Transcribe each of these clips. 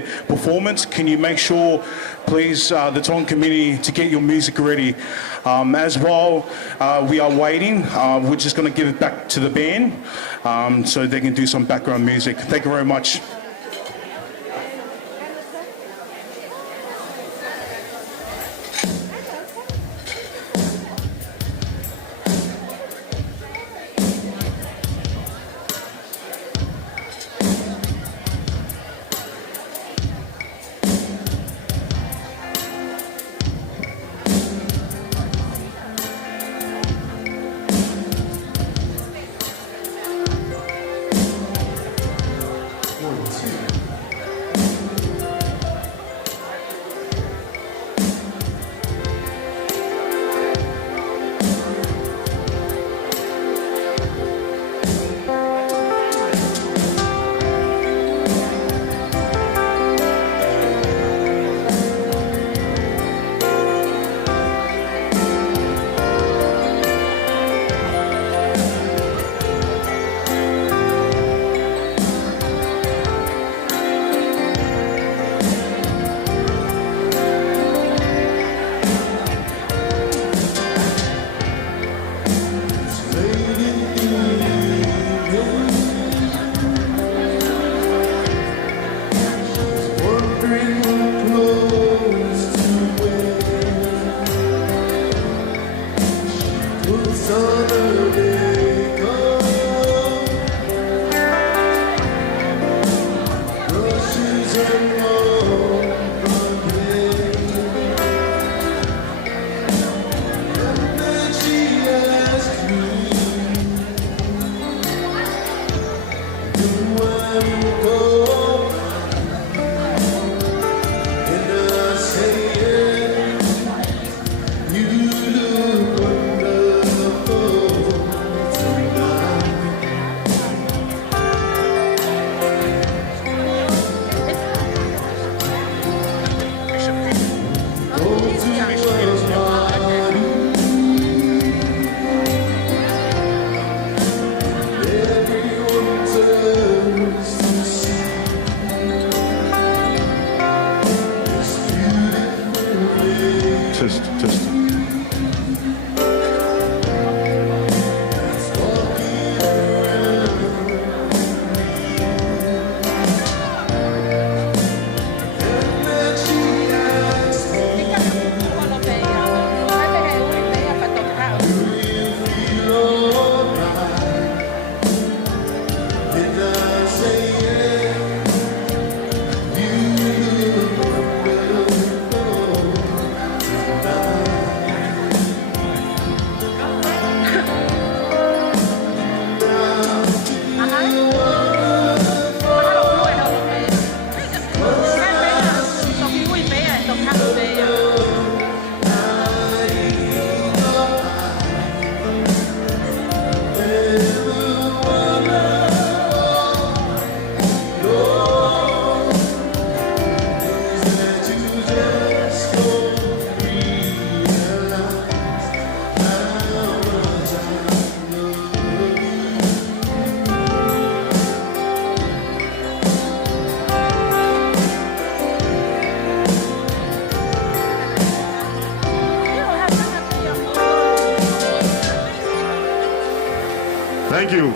their performance, can you make sure, please, the Tongan community, to get your music ready? As well, we are waiting. We're just going to give it back to the band so they can do some background music. Thank you very much.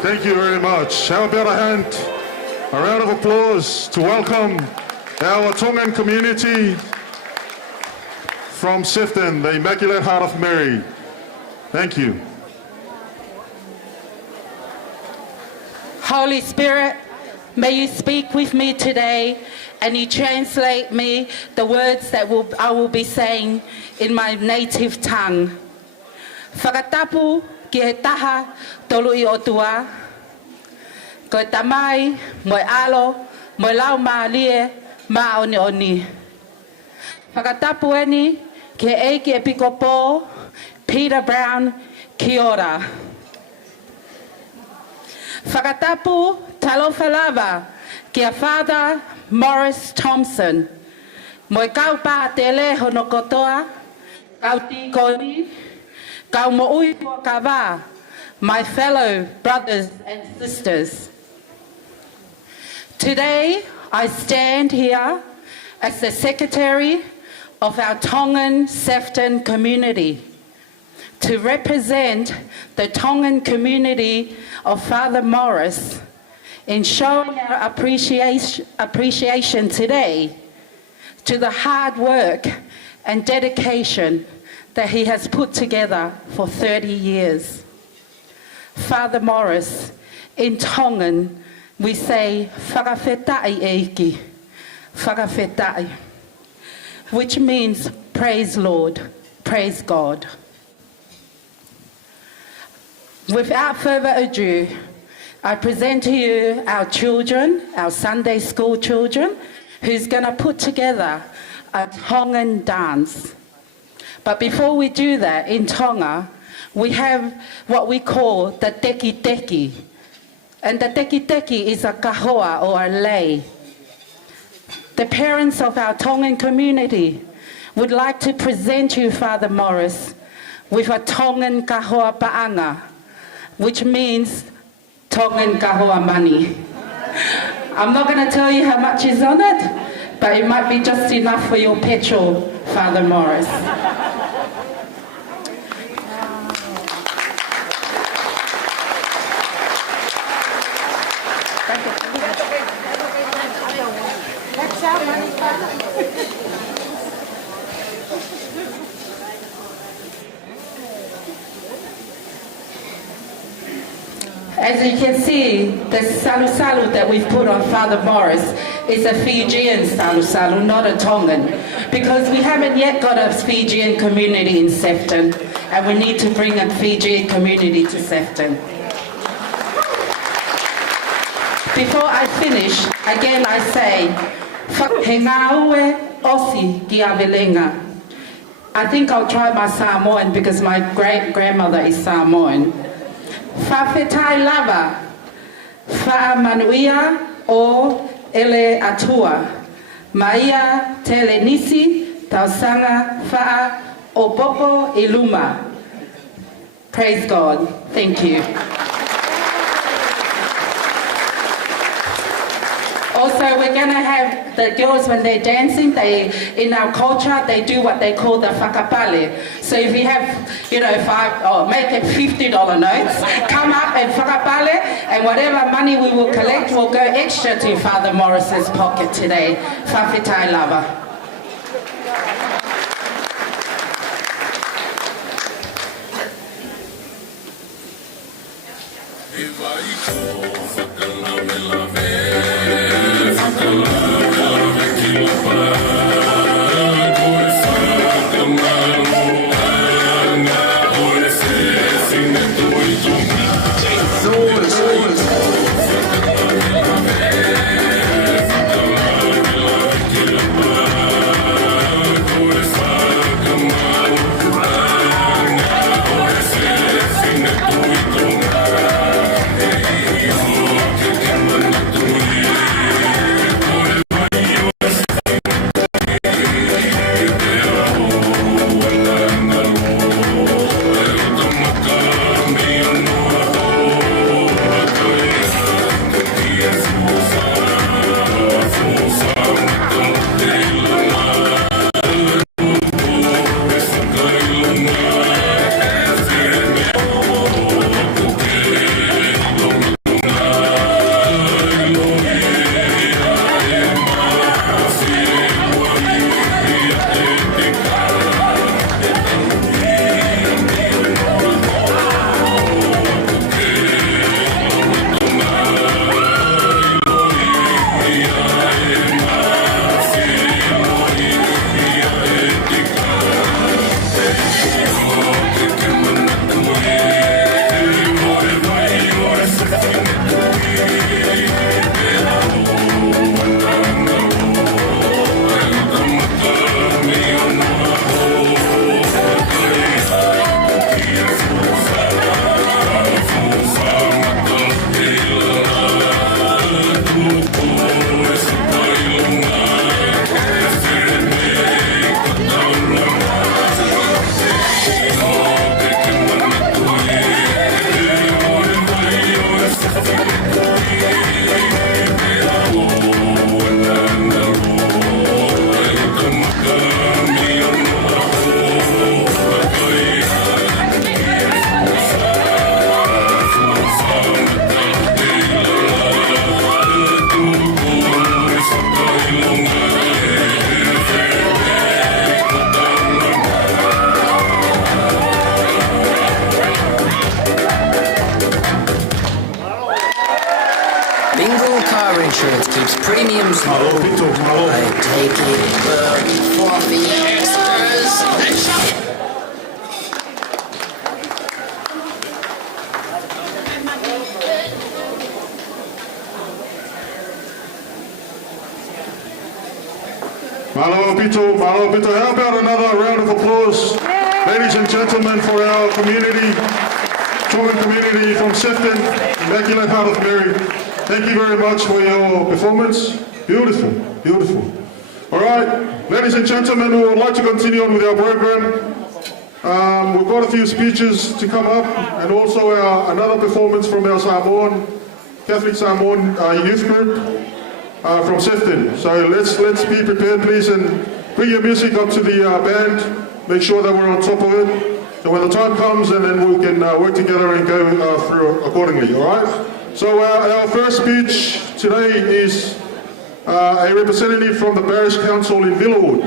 Thank you very much. How about a round of applause to welcome our Tongan community from Sifton, the Immaculate Heart of Mary. Thank you. Holy Spirit, may you speak with me today and you translate me the words that I will be saying in my native tongue. Whakatapu ki he taha tolu I o tua. Ko e tamai, mo e alo, mo e lau maalie, ma oni oni. Whakatapu eni ki he eiki e pikopo, Peter Brown, ki ora. Whakatapu talofalava ki a Father Maurice Thompson. Mo e kaupā te le hono kotoa, kau tīkoni, kau mo ui kua ka wā, my fellow brothers and sisters. Today I stand here as the secretary of our Tongan Sefton community, to represent the Tongan community of Father Maurice in showing our appreciation today to the hard work and dedication that he has put together for 30 years. Father Maurice, in Tongan, we say, whakawhetai eiki, whakawhetai, which means praise Lord, praise God. Without further ado, I present to you our children, our Sunday school children, who's going to put together a Tongan dance. But before we do that, in Tonga, we have what we call the teki teki. And the teki teki is a kahoa or a lei. The parents of our Tongan community would like to present you, Father Maurice, with a Tongan kahoa paanga, which means Tongan kahoa money. I'm not going to tell you how much is on it, but it might be just enough for your petrol, Father Maurice. As you can see, the salu-salu that we've put on Father Maurice is a Fijian salu-salu, not a Tongan, because we haven't yet got a Fijian community in Sefton, and we need to bring a Fijian community to Sefton. Before I finish, again I say, he ngāue osi ki avelenga. I think I'll try my Samoan because my great-grandmother is Samoan. Whawhetai lava, whaamanuia o ele atua, maia tele nisi, tausanga wha o popo iluma. Praise God. Thank you. Also, we're going to have the girls, when they're dancing, in our culture, they do what they call the whakapale. So if you have, make it $50 notes, come up and whakapale, and whatever money we will collect will go extra to Father Maurice's pocket today. Whawhetai lava. the extras and shopping. Malo Pito, how about another round of applause, ladies and gentlemen, for our community, Tongan community from Sefton, Immaculate Heart of Mary. Thank you very much for your performance. Beautiful, beautiful. All right, ladies and gentlemen, we would like to continue on with our program. We've got a few speeches to come up, and also another performance from our Samoan, Catholic Samoan youth group. From Sefton. So let's be prepared, please, and bring your music up to the band. Make sure that we're on top of it. And when the time comes, and then we can work together and go through accordingly, all right? So our first speech today is a representative from the Parish Council in Villawood.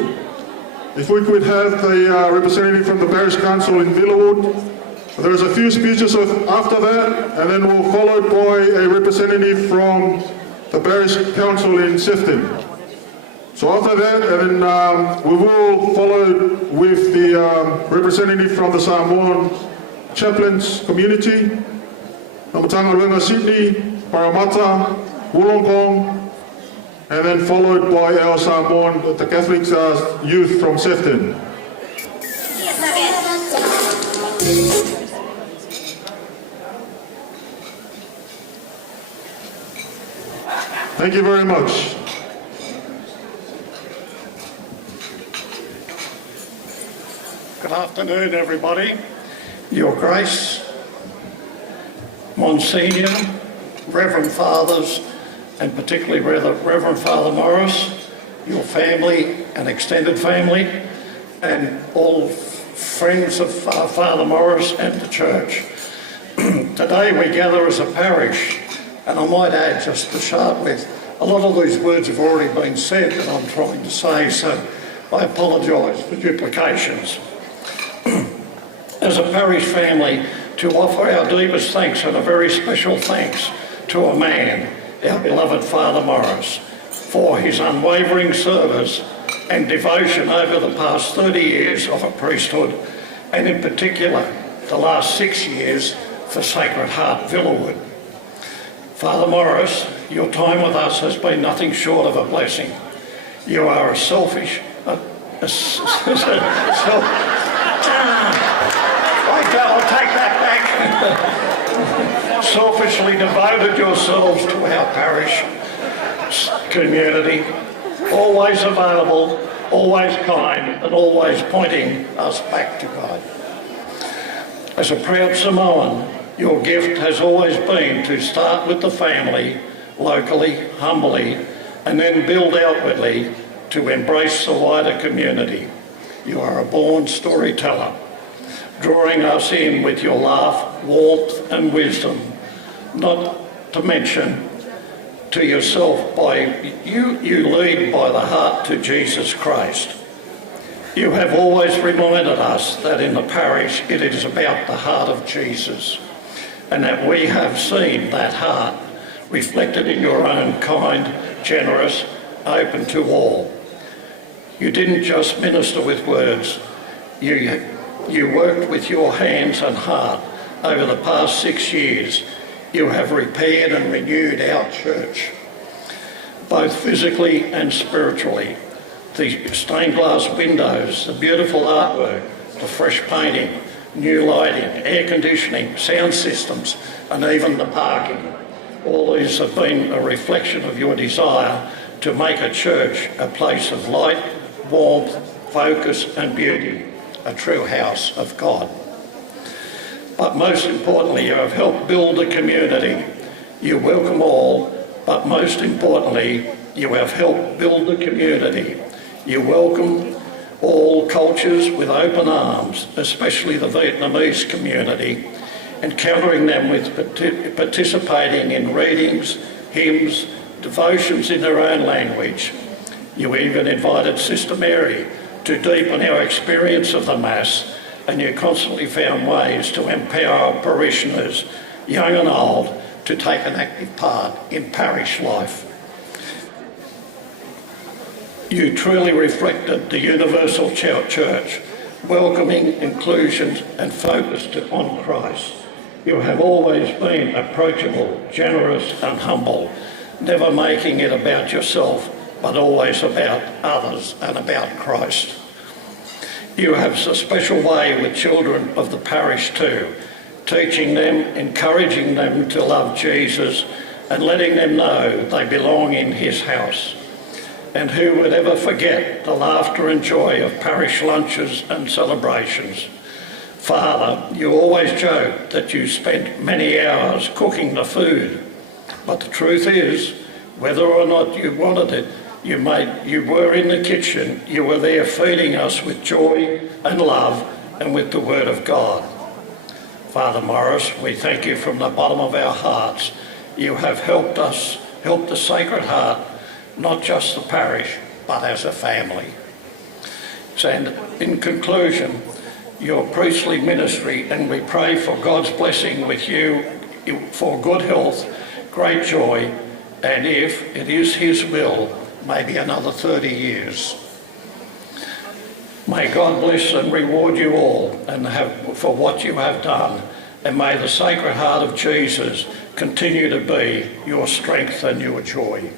If we could have the representative from the Parish Council in Villawood. There's a few speeches after that, and then we'll follow by a representative from the Parish Council in Sefton. So after that, and then we will follow with the representative from the Samoan chaplains community, Namatanga Runga Sydney, Parramatta, Wollongong, and then followed by our Samoan, the Catholic youth from Sefton. Thank you very much. Good afternoon, everybody. Your Grace, Monsignor, Reverend Fathers, and particularly Reverend Father Maurice, your family and extended family, and all friends of Father Maurice and the Church. Today we gather as a parish. And I might add, just to start with, a lot of these words have already been said that I'm trying to say, so I apologise for duplications. As a parish family, to offer our deepest thanks and a very special thanks to a man, our beloved Father Maurice, for his unwavering service and devotion over the past 30 years of a priesthood, and in particular, the last 6 years for Sacred Heart Villawood. Father Maurice, your time with us has been nothing short of a blessing. You are a selfish, I'll take that back. Selfishly devoted yourselves to our parish community, always available, always kind, and always pointing us back to God. As a proud Samoan, your gift has always been to start with the family, locally, humbly, and then build outwardly to embrace the wider community. You are a born storyteller, drawing us in with your laugh, warmth and wisdom, not to mention to yourself you lead by the heart to Jesus Christ. You have always reminded us that in the parish it is about the heart of Jesus, and that we have seen that heart reflected in your own kind, generous, open to all. You didn't just minister with words, you worked with your hands and heart. Over the past 6 years, you have repaired and renewed our church, both physically and spiritually. The stained glass windows, the beautiful artwork, the fresh painting, new lighting, air conditioning, sound systems, and even the parking. All these have been a reflection of your desire to make a church a place of light, warmth, focus and beauty, a true house of God. But most importantly, you have helped build a community. You welcome all, but most importantly, you have helped build a community. You welcome all cultures with open arms, especially the Vietnamese community, encountering them with participating in readings, hymns, devotions in their own language. You even invited Sister Mary to deepen our experience of the Mass, and you constantly found ways to empower parishioners, young and old, to take an active part in parish life. You truly reflected the universal church, welcoming inclusion and focused on Christ. You have always been approachable, generous and humble, never making it about yourself, but always about others and about Christ. You have a special way with children of the parish too, teaching them, encouraging them to love Jesus and letting them know they belong in his house. And who would ever forget the laughter and joy of parish lunches and celebrations? Father, you always joke that you spent many hours cooking the food, but the truth is, whether or not you wanted it, you were in the kitchen, you were there feeding us with joy and love and with the Word of God. Father Maurice, we thank you from the bottom of our hearts. You have helped us, helped the Sacred Heart, not just the parish, but as a family. And in conclusion, your priestly ministry, and we pray for God's blessing with you for good health, great joy, and if it is his will, maybe another 30 years. May God bless and reward you all and for what you have done, and may the Sacred Heart of Jesus continue to be your strength and your joy.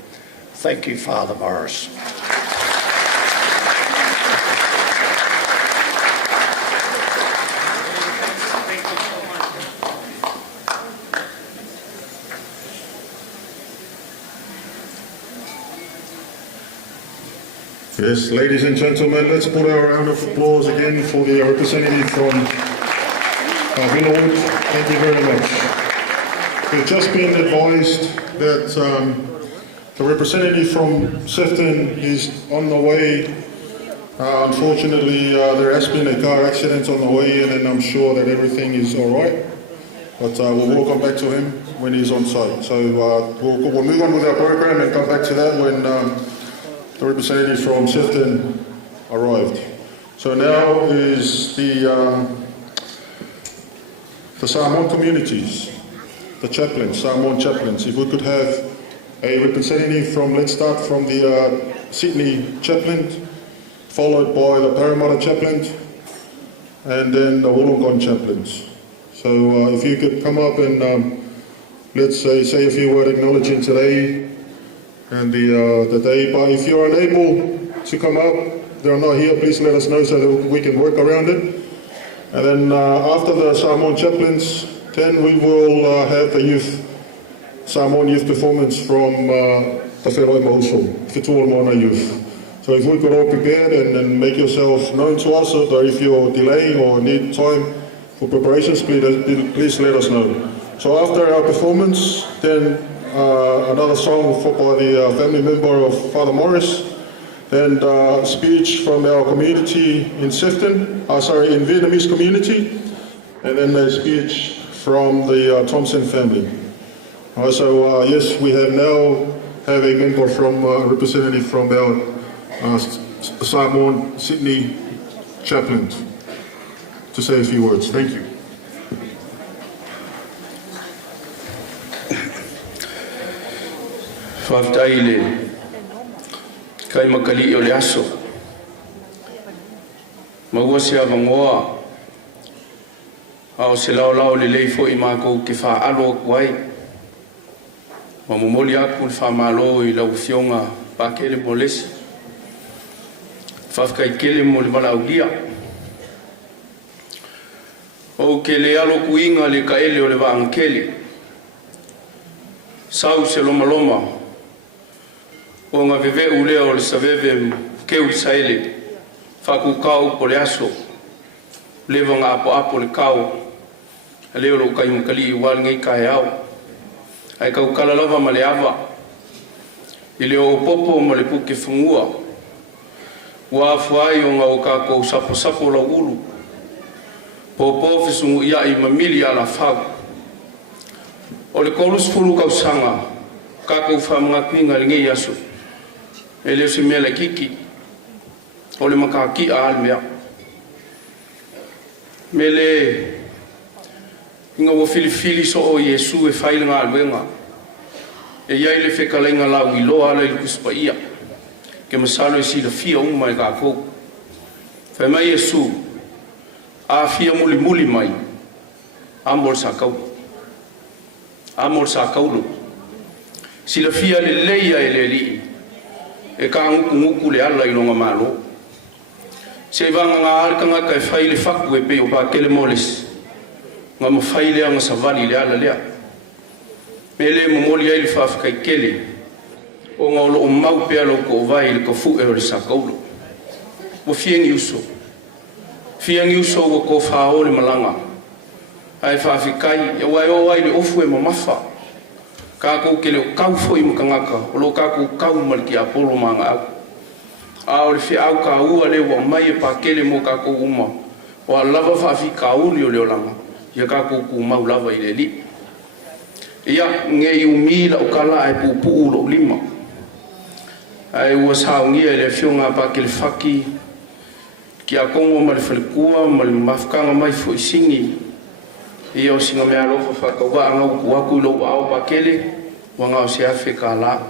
Thank you, Father Maurice. Yes, ladies and gentlemen, let's put our round of applause again for the representative from Interlude. Thank you very much. We've just been advised that the representative from C.S.R is on the way. Unfortunately, there has been a car accident on the way in, and I'm sure that everything is all right. But we'll welcome back to him when he's on site. So we'll move on with our program and come back to that when the representative from C.S.R arrived. So now is the Samoan communities, the chaplains, Samoan chaplains. If we could have a representative from, let's start from the Sydney chaplain, followed by the Parramatta chaplain, and then the Wollongong chaplains. So if you could come up and let's say a few words acknowledging today and the day. But if you're unable to come up, they're not here, please let us know so that we can work around it. And then after the Samoan chaplains, then we will have the Samoan youth performance from the Whenoi Mahusol, Whitua Moana Youth. So if we could all prepare and make yourself known to us, or if you're delaying or need time for preparations, please let us know. So after our performance, then another song by the family member of Father Maurice, and speech from our community in C.S.R, in Vietnamese community, and then a speech from the Thompson family. So yes, we have now have a member from representative from our Samoan Sydney chaplain to say a few words. Thank you. Whaftaile, kai makali o le aso. Maua se avangoa, ao se lao le leifo I mākou ke wha alo kuai. Mamomoli aku le wha malo I lau fionga pākele mo lesi. Whafkai kele mo le wala ulia. O ke le alo kuinga le kaele o le waangkele. Sau se loma loma. O ngā vewe ulea o le saveve keu saele, whaku kau po le aso, lewa ngā apo le kau, a leo lo kai mkali I wal ngai kai au, ai kau kalalawa ma le awa, I leo o popo ma le puke whungua, ua afuai o ngā o kako sapo la ulu, popo fisungu ia I mamili ala whau, o le kolus fulu kau sanga, kako whamanga kuinga le ngai aso, e leo se mea le kiki, o le makaki a almea. Me le inga wa filifili so o Yesu e whaile ngā alwenga, e iai le whekalenga lau I loa ala I kuspa ia, ke masalo si le fia mai ka ko fa mai Yesu a fia muli mai amol sa kau si le fia le leia le li e ka nguku le ala ino malo se vanga nga ka ka fai le faku e pe o ba kele moles nga mo fai le nga savali le ala le mele mo moli ai le fa ka kele o nga o mau pe lo ko vai le ko fu e le sa kau mo fiengi uso ko fa o le malanga ai fa fikai e wai o wai le ofu e mo mafa ka ko kele kau foi mo kangaka o lo ka ko kau mal ki apolo manga a o le fi au ka ua le wa mai pa kele mo ka ko uma o lava fa fika o le langa ya ka ko ku mau lava ile li ia nge umi la o kala ai pu lo lima ai wa sa ngi le fionga pa kele faki ki a kongo mal felkua mal mafkanga mai foi singi ia o singa mea lofa whakaua anga uku aku lo au pakele wanga o se afe ka la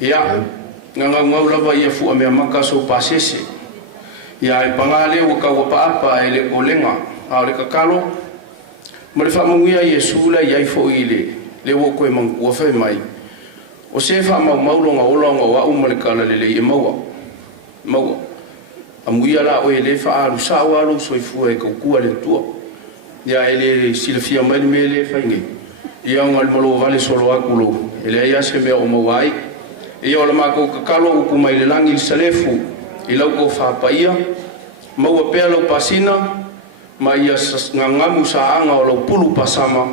ia nganga lava ia fu a mea maka so pasese ia e pangale o ka wapa apa e le kolenga a le kakalo ma le whamungia Yesu la iai fo ile le wo koe mangkua whai mai o se wha maulonga olonga wa umale kala le e maua a muia la o e le wha alu sa o alu soifua e kaukua le tua ya ele silafia mai mele fainge ia ngal malo vale solo akulo ele ia se me o mawai ia ola mako kakalo ku mai le langi salefu ila ko fa paia mau pelo pasina mai ia ngangamu sa anga o pulu pasama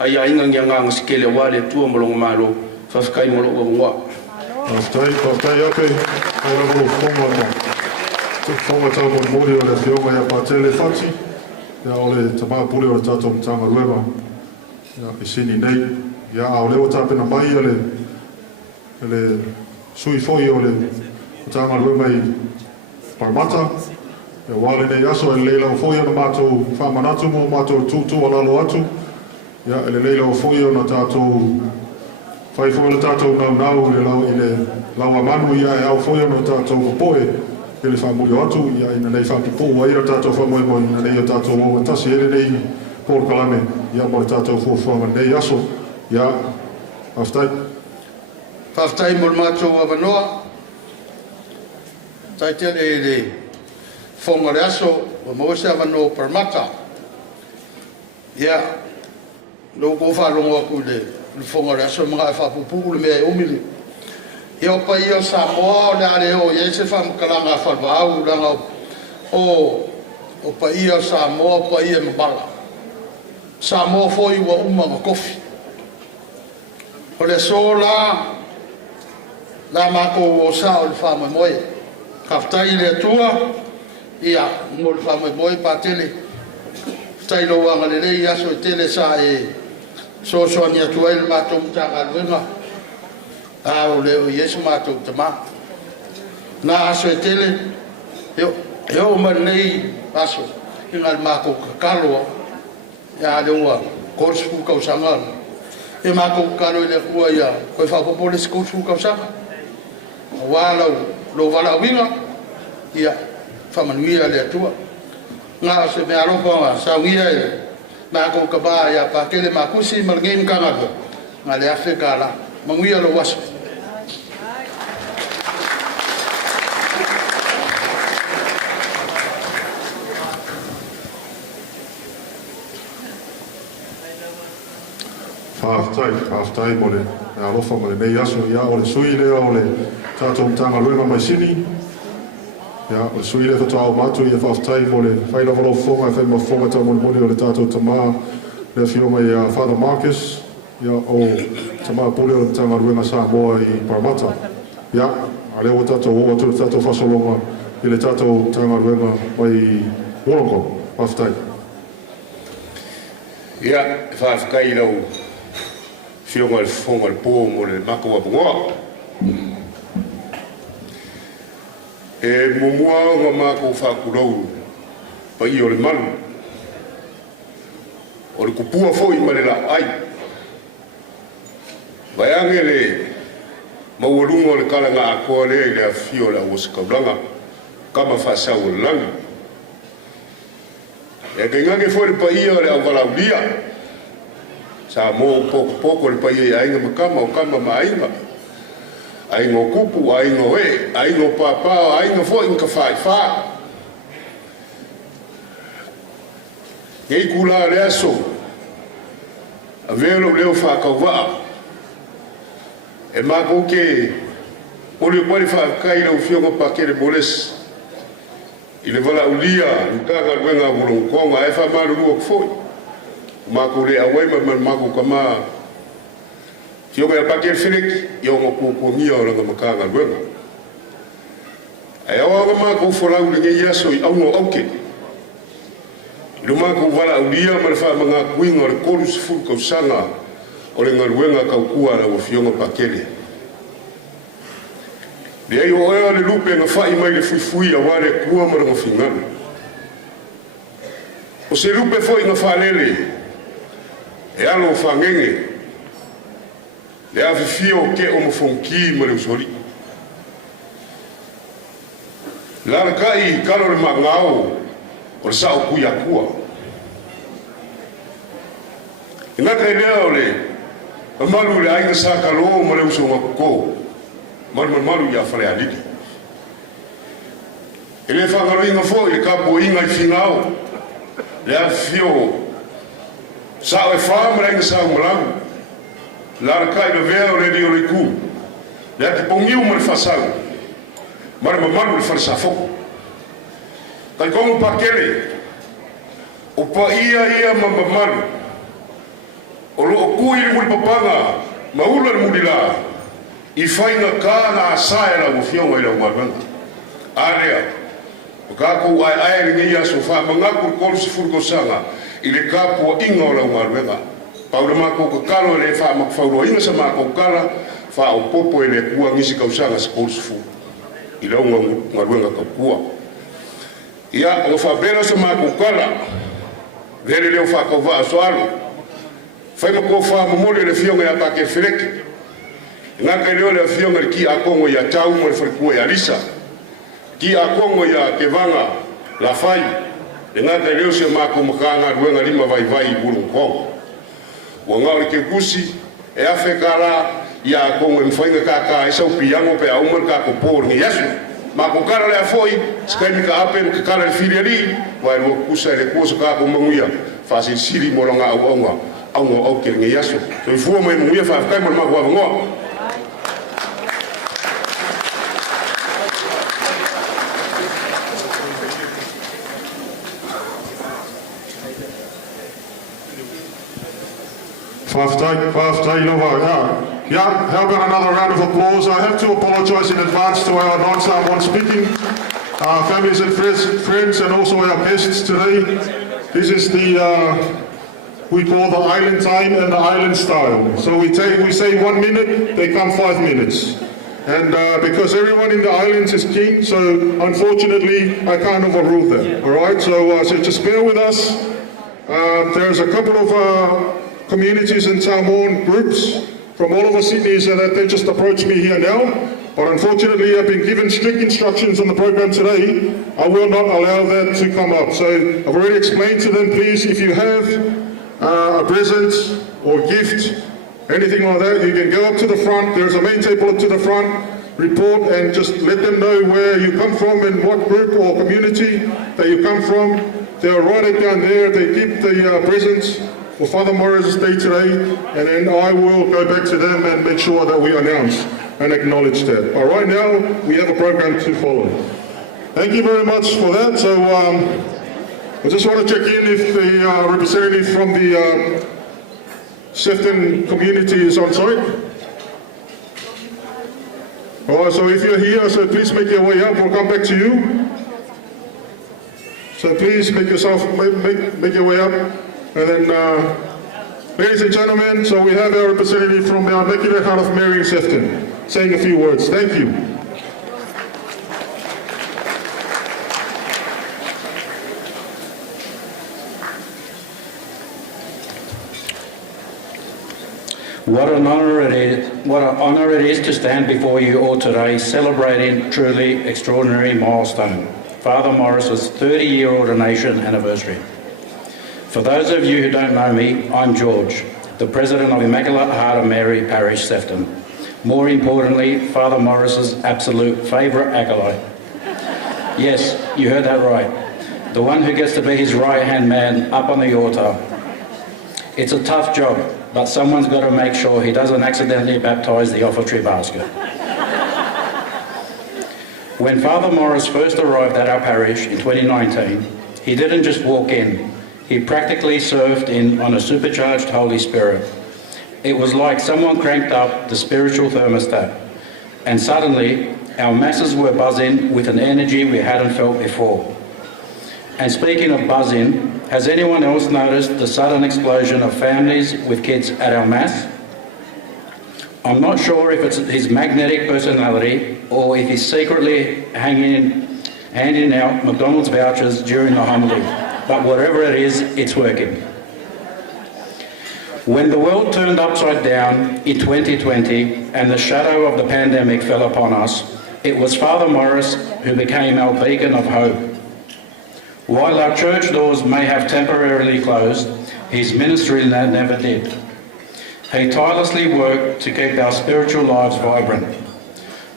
ai inga ngang skele wale tu mo malo fa kai mo lo ngwa Pastai ape ora mo fonga no tu fonga ta mo mori o le fionga ya patele fati ya ole tama pule o tato mtanga luema ya isini nei ya ole o tape na mai ele sui foi ole tanga luema I parmata ya wale nei aso ele leila o foi na mato fa manatu mo mato tu ala lo atu ya ele leila o foi na tato fai foi le tato nau le lau ile lau amanu ya au foi na tato poe ele fa muri atu ia ina nei fa pipo wa ira tato fa Moimoi ina nei tato o tasi ele nei por kalame ia mo tato fo nei aso ia aftai mo macho wa vanoa tai te le fonga le aso o mo se vano per mata ia lo go fa lo ku le fonga le aso mga fa pupu le me umili ia pa ia Samoa le ale o ia se fam kalanga fa au langa o pa ia Samoa pa ia mbala Samoa foi wa uma kofi o le sola la mako o sa o fa Moimoi kaftai le tua ia mo fa Moimoi pa tele tai lo wa le ia so tele sa e so ni tua il matum ta galvenga o le o Yesu matou tama na aso tele eu manei aso ingal mako kakalo ya le wa korsu ka usanga e mako kalo le kuwa ya ko fa popole korsu ka usanga wala lo wala winga ya fa manuia le tua nga se me alo pa sa wia mako ka ba ya pa kele makusi malgem kanga nga le afrika la manguia lo waso Aftai mole alofa mole nei aso ya ole sui le ole tato mtanga luema mai sini ya ole sui le tau matu ya aftai mole fai la volo fonga fa mo fonga ta mole mole ole tato tama le fio mai ya Father Marcus ya o tama pole ole tanga luema Samoa I Parmata ya ale o tato fasolonga ile tato tanga luema mai Wolongo aftai ya fa kai lo fionga fonga il po mo le mako wa bunga e mo mo mako fa kulo pa I o le malu o le kupua foi ma le la ai vai angele Mawalungo le kalanga ako le afio la uskaulanga kama fasa ulanga. E ngangage foi pa ia le avala ulia. Sa mo poko le pa ia ainga makama o kama mainga. Ainga kupu, ainga we, ainga papa, ainga foi inka fa. Ei kula le aso. Avelo leo fa kauva. E mako ke o le pari fa kai le ufio pa ke le boles. I le vala ulia, nkaga wenga bulongkonga e fa malu ko foi. Mako le awai mako kama fio me pa ke finik yo mo ko mia o nga makaga wenga. Ai awa mako fora u le yaso i au no oke. Luma ko vala ulia ma fa manga kuinga le kolus fu ko sanga o le ngaluenga kaukua na wafionga pakele. Le ai o ea le lupe nga fai mai le fuifui a wale kua mara nga fingana. O se lupe foi nga falele e alo fangenge le afi fio ke o mofonki ma le usoli. Lara kai kalo le mangao o le sao kuia kua. Ina kai leo le malu le ainga sa kalo ma le uso ngako. Malu ya fale aliki. Ele fangalo inga fo le kapo inga I fingao. Le afio sa e fama le inga sa umlangu. Lara kai le veo le dio le ku. Le ati pongiu ma le fasau. Malu le fale sa foko. Kai kongu pakele o pa ia mamamalu o lo kui le muli papanga maula le muli la I fainga ka na sae la ufionga I la umaranga area o kako ai ngia so fa mangaku kol se furgo sanga I le kapo inga o la umaranga Paula mako ko kalo le fa mak faulo inga sa mako kala fa o popo le kua ngisi kausanga se kol se fu I la umaranga ka kua ia o fa bela se mako kala vele le fa ko va soalo fai mo fa mo le fionga ya pa ke frek nga ka le fionga ki a kongo ya tau mo le ko ya lisa ki a kongo ya ke vanga la fai nga ka le se mako mkanga ruenga lima vai bulu ko o nga ke kusi e afekala ya kongo mfainga ka esa upiango pe a umar ka ko por ni yasu mako kala le foi skai ka apen ka kala le filiali vai lo kusa le kusa ka ko manguia fasi siri mo longa au o ke ngi yaso so fu mo muia fa kai mo ma ngo Yeah, how about another round of applause? I have to apologize in advance to our non-Samoan speaking families and friends and also our guests today. This is we call the island time and the island style. So we say 1 minute, they come 5 minutes. And because everyone in the islands is king, so unfortunately I can't overrule them. All right, so just bear with us. There's a couple of communities and Samoan groups from all over Sydney so that they just approached me here now. But unfortunately, I've been given strict instructions on the program today. I will not allow that to come up. So I've already explained to them, please, if you have a present or gift, anything like that, you can go up to the front. There's a main table up to the front, report and just let them know where you come from and what group or community that you come from. They'll write it down there. They keep the presents for Father Morris' day today, and then I will go back to them and make sure that we announce and acknowledge that. But right now, we have a program to follow. Thank you very much for that. So I just want to check in if the representative from the C.S.R community is on site. All right, so if you're here, so please make your way up. We'll come back to you. So please make your way up. And then, ladies and gentlemen, so we have our representative from the Immaculate Heart of Mary in C.S.R saying a few words. Thank you. What an honour it is to stand before you all today celebrating truly extraordinary milestone, Father Maurice's 30-year ordination anniversary. For those of you who don't know me, I'm George, the President of Immaculate Heart of Mary Parish, Sefton. More importantly, Father Maurice's absolute favourite acolyte. Yes, you heard that right. The one who gets to be his right-hand man up on the altar. It's a tough job, but someone's got to make sure he doesn't accidentally baptise the offertory basket. When Father Maurice first arrived at our parish in 2019, he didn't just walk in. He practically served in on a supercharged Holy Spirit. It was like someone cranked up the spiritual thermostat, and suddenly our masses were buzzing with an energy we hadn't felt before. And speaking of buzzing, has anyone else noticed the sudden explosion of families with kids at our Mass? I'm not sure if it's his magnetic personality or if he's secretly handing out McDonald's vouchers during the homily, but whatever it is, it's working. When the world turned upside down in 2020 and the shadow of the pandemic fell upon us, it was Father Maurice who became our beacon of hope. While our church doors may have temporarily closed, his ministry never did. He tirelessly worked to keep our spiritual lives vibrant,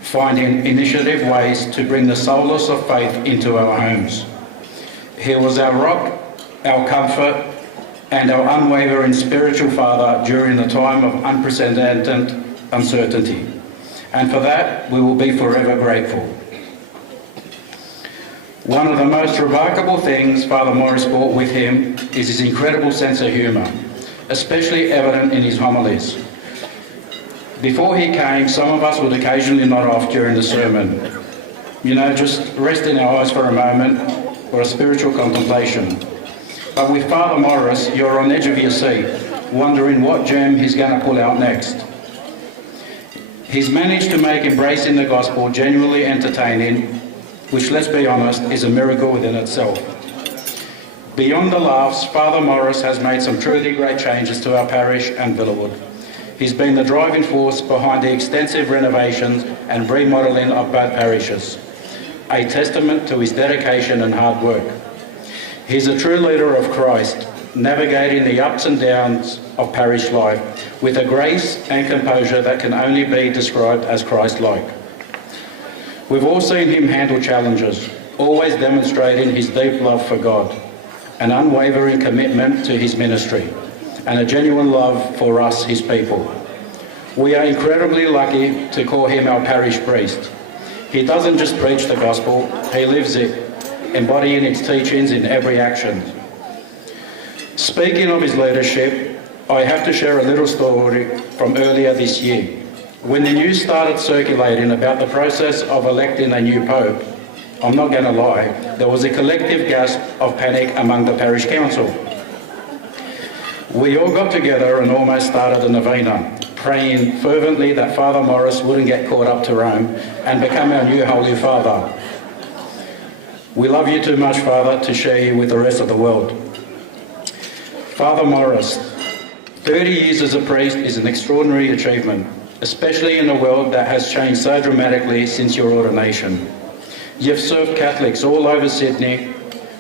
finding initiative ways to bring the solace of faith into our homes. He was our rock, our comfort, and our unwavering spiritual father during a time of unprecedented uncertainty. And for that, we will be forever grateful. One of the most remarkable things Father Maurice brought with him is his incredible sense of humour, especially evident in his homilies. Before he came, some of us would occasionally nod off during the sermon. You know, just resting our eyes for a moment or a spiritual contemplation. But with Father Maurice, you're on the edge of your seat, wondering what gem he's going to pull out next. He's managed to make embracing the gospel genuinely entertaining, which, let's be honest, is a miracle within itself. Beyond the laughs, Father Maurice has made some truly great changes to our parish and Villawood. He's been the driving force behind the extensive renovations and remodelling of both parishes, a testament to his dedication and hard work. He's a true leader of Christ, navigating the ups and downs of parish life with a grace and composure that can only be described as Christ-like. We've all seen him handle challenges, always demonstrating his deep love for God, an unwavering commitment to his ministry, and a genuine love for us, his people. We are incredibly lucky to call him our parish priest. He doesn't just preach the gospel, he lives it, embodying its teachings in every action. Speaking of his leadership, I have to share a little story from earlier this year. When the news started circulating about the process of electing a new pope, I'm not going to lie, there was a collective gasp of panic among the parish council. We all got together and almost started a novena, praying fervently that Father Maurice wouldn't get caught up to Rome and become our new Holy Father. We love you too much, Father, to share you with the rest of the world. Father Maurice, 30 years as a priest is an extraordinary achievement, especially in a world that has changed so dramatically since your ordination. You've served Catholics all over Sydney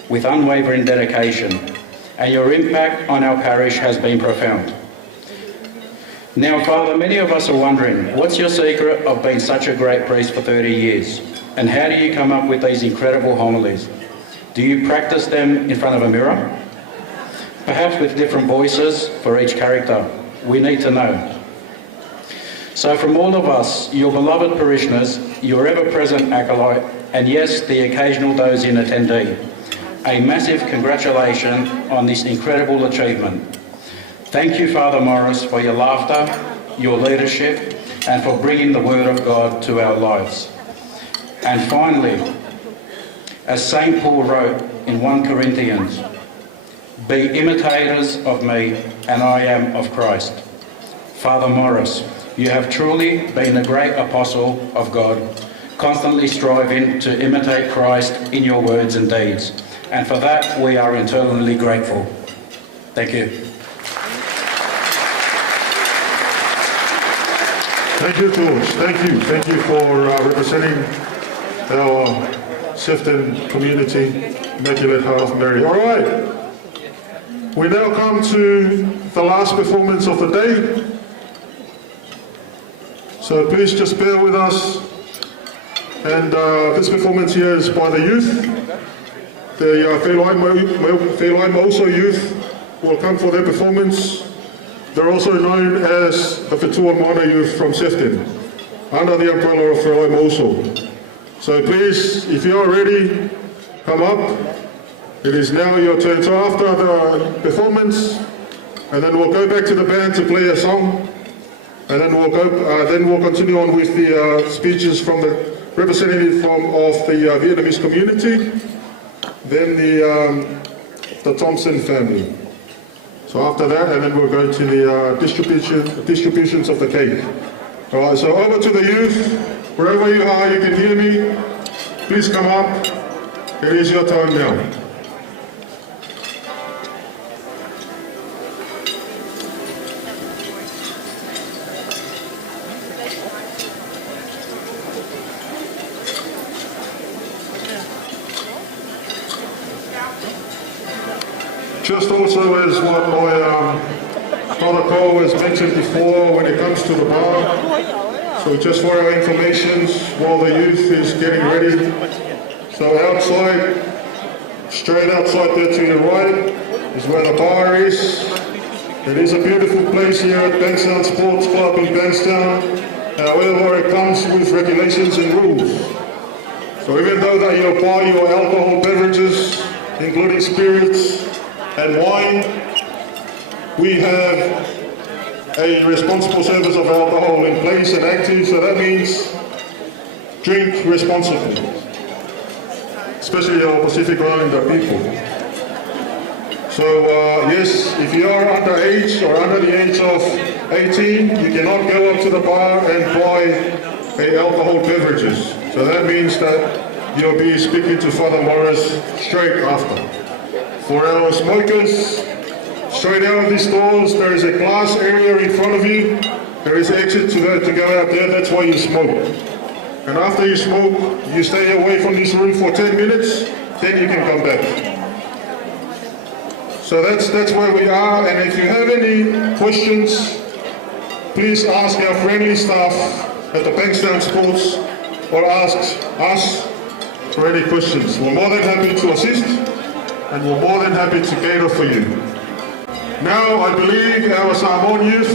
with unwavering dedication, and your impact on our parish has been profound. Now, Father, many of us are wondering, what's your secret of being such a great priest for 30 years? And how do you come up with these incredible homilies? Do you practice them in front of a mirror? Perhaps with different voices for each character? We need to know. So from all of us, your beloved parishioners, your ever-present acolyte, and yes, the occasional dozing attendee, a massive congratulations on this incredible achievement. Thank you, Father Maurice, for your laughter, your leadership, and for bringing the Word of God to our lives. And finally, as St. Paul wrote in 1 Corinthians, be imitators of me, and I am of Christ. Father Maurice, you have truly been a great apostle of God, constantly striving to imitate Christ in your words and deeds. And for that, we are eternally grateful. Thank you. Thank you, George. Thank you for representing our C.S.R community, Immaculate Heart of Mary. All right. We now come to the last performance of the day. So please just bear with us. And this performance here is by the youth. The Whaimaoso youth will come for their performance. They're also known as the Whetua Moana youth from C.S.R, under the umbrella of the Whaimaoso. So please, if you are ready, come up. It is now your turn. So after the performance, and then we'll go back to the band to play a song, and then we'll continue on with the speeches from the representative of the Vietnamese community, then the Thompson family. So after that, and then we'll go to the distributions of the cake. All right. So over to the youth, wherever you are, you can hear me. Please come up. It is your time now. Just also as what my Brother Cole has mentioned before when it comes to the bar, so just for our information, while the youth is getting ready, so outside, straight outside there to your right, is where the bar is. It is a beautiful place here at Bankstown Sports Club in Bankstown. However, it comes with regulations and rules. So even though that you buy your alcohol beverages, including spirits, and wine, we have a responsible service of alcohol in place and active, so that means drink responsibly, especially our Pacific Islander people. So yes, if you are underage or under the age of 18, you cannot go up to the bar and buy alcohol beverages. So that means that you'll be speaking to Father Maurice straight after. For our smokers, straight out of these doors, there is a glass area in front of you. There is an exit to go out there, that's why you smoke. And after you smoke, you stay away from this room for 10 minutes, then you can come back. So that's where we are, and if you have any questions, please ask our friendly staff at the Bankstown Sports or ask us for any questions. We're more than happy to assist, and we're more than happy to cater for you. Now I believe our Samoan youth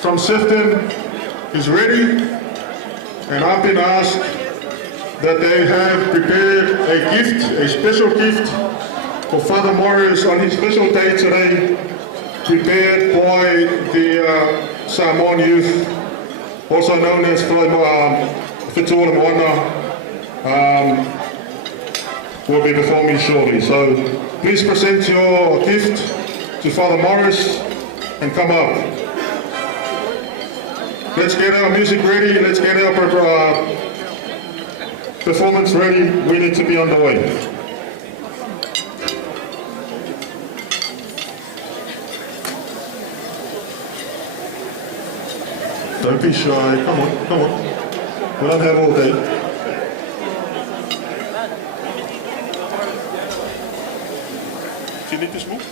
from C.S.R is ready, and I've been asked that they have prepared a gift, a special gift for Father Maurice on his special day today, prepared by the Samoan youth, also known as Whetua Moana. Will be performing shortly. So please present your gift to Father Maurice and come up. Let's get our music ready, let's get our performance ready. We need to be on the way. Don't be shy, come on. We don't have all day. Do you need this move?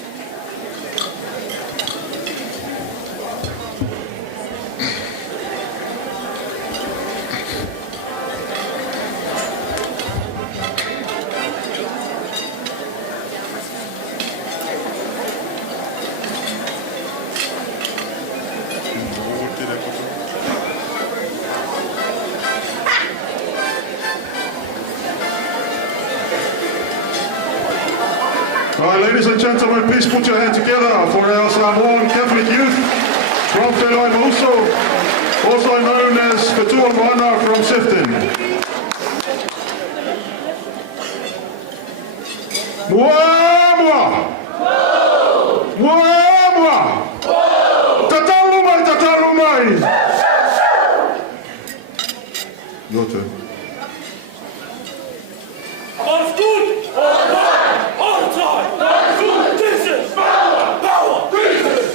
All right, ladies and gentlemen, please put your hand together for our Samoan Catholic youth from Te Whaimaoso, also known as Whetua Moana from C.S.R. Moa! Tatalumai! Your turn. All's good! All right! All the time! That's good! This is power! Power! Jesus!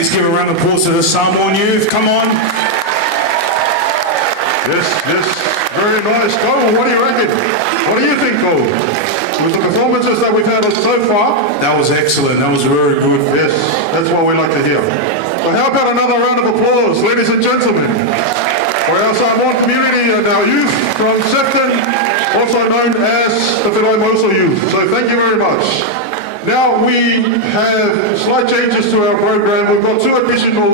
Please give a round of applause to the Samoan youth. Come on. Yes, very nice. Cole, what do you reckon? What do you think, Cole? With the performances that we've had so far? That was excellent. That was very good. Yes, that's what we like to hear. So how about another round of applause, ladies and gentlemen, for our Samoan community and our youth from Sefton, also known as the Moimoi youth. So thank you very much. Now we have slight changes to our program. We've got two additional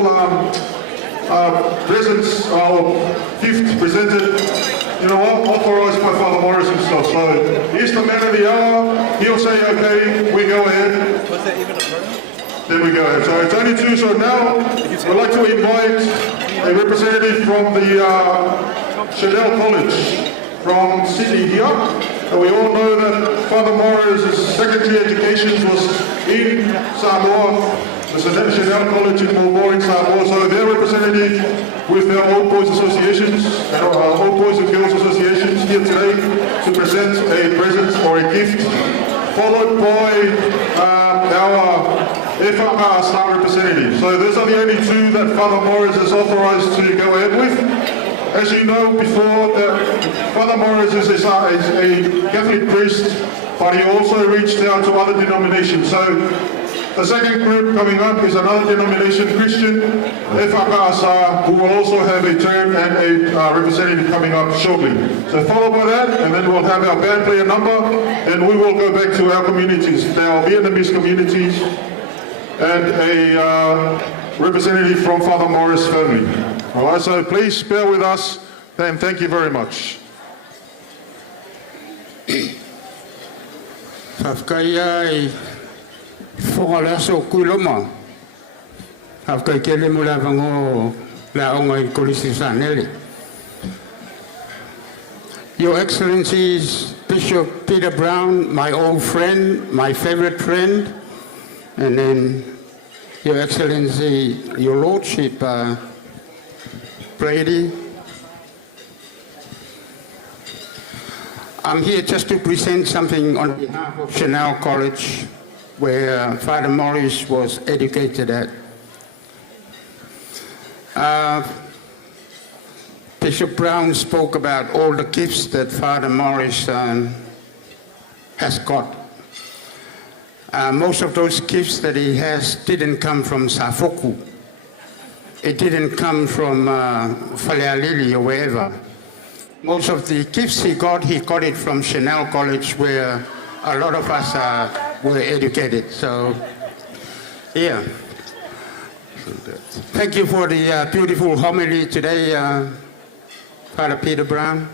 presents, our gift presented, you know what, authorised by Father Maurice himself. So he's the man of the hour. He'll say, okay, we go ahead. Was there even a program? Then we go ahead. So it's only two. So now we'd like to invite a representative from the Chanel College from Sydney here. And we all know that Father Maurice's secondary education was in Samoa, the Chanel College in Moimoi in Samoa. So their representative with their Old Boys Associations, Old Boys and Girls Associations here today to present a present or a gift, followed by our C.Ss.R representative. So those are the only two that Father Maurice is authorised to go ahead with. As you know before, Father Maurice is a Catholic priest, but he also reached out to other denominations. So the second group coming up is another denomination, Christian, C.Ss.R, who will also have a turn and a representative coming up shortly. So followed by that, and then we'll have our band play a number, and we will go back to our communities, our Vietnamese communities, and a representative from Father Maurice's family. All right, so please bear with us, and thank you very much. Afkaya fongalaso kuloma. Afkaya kele mula vango la onga kolisi sanele. Your Excellencies, Bishop Peter Brown, my old friend, my favorite friend, and then Your Excellency, Your Lordship, Brady. I'm here just to present something on behalf of Chanel College, where Father Maurice was educated at. Bishop Brown spoke about all the gifts that Father Maurice has got. Most of those gifts that he has didn't come from Safoku. It didn't come from Falealili or wherever. Most of the gifts he got it from Chanel College, where a lot of us were educated. So, yeah. Thank you for the beautiful homily today, Father Peter Brown.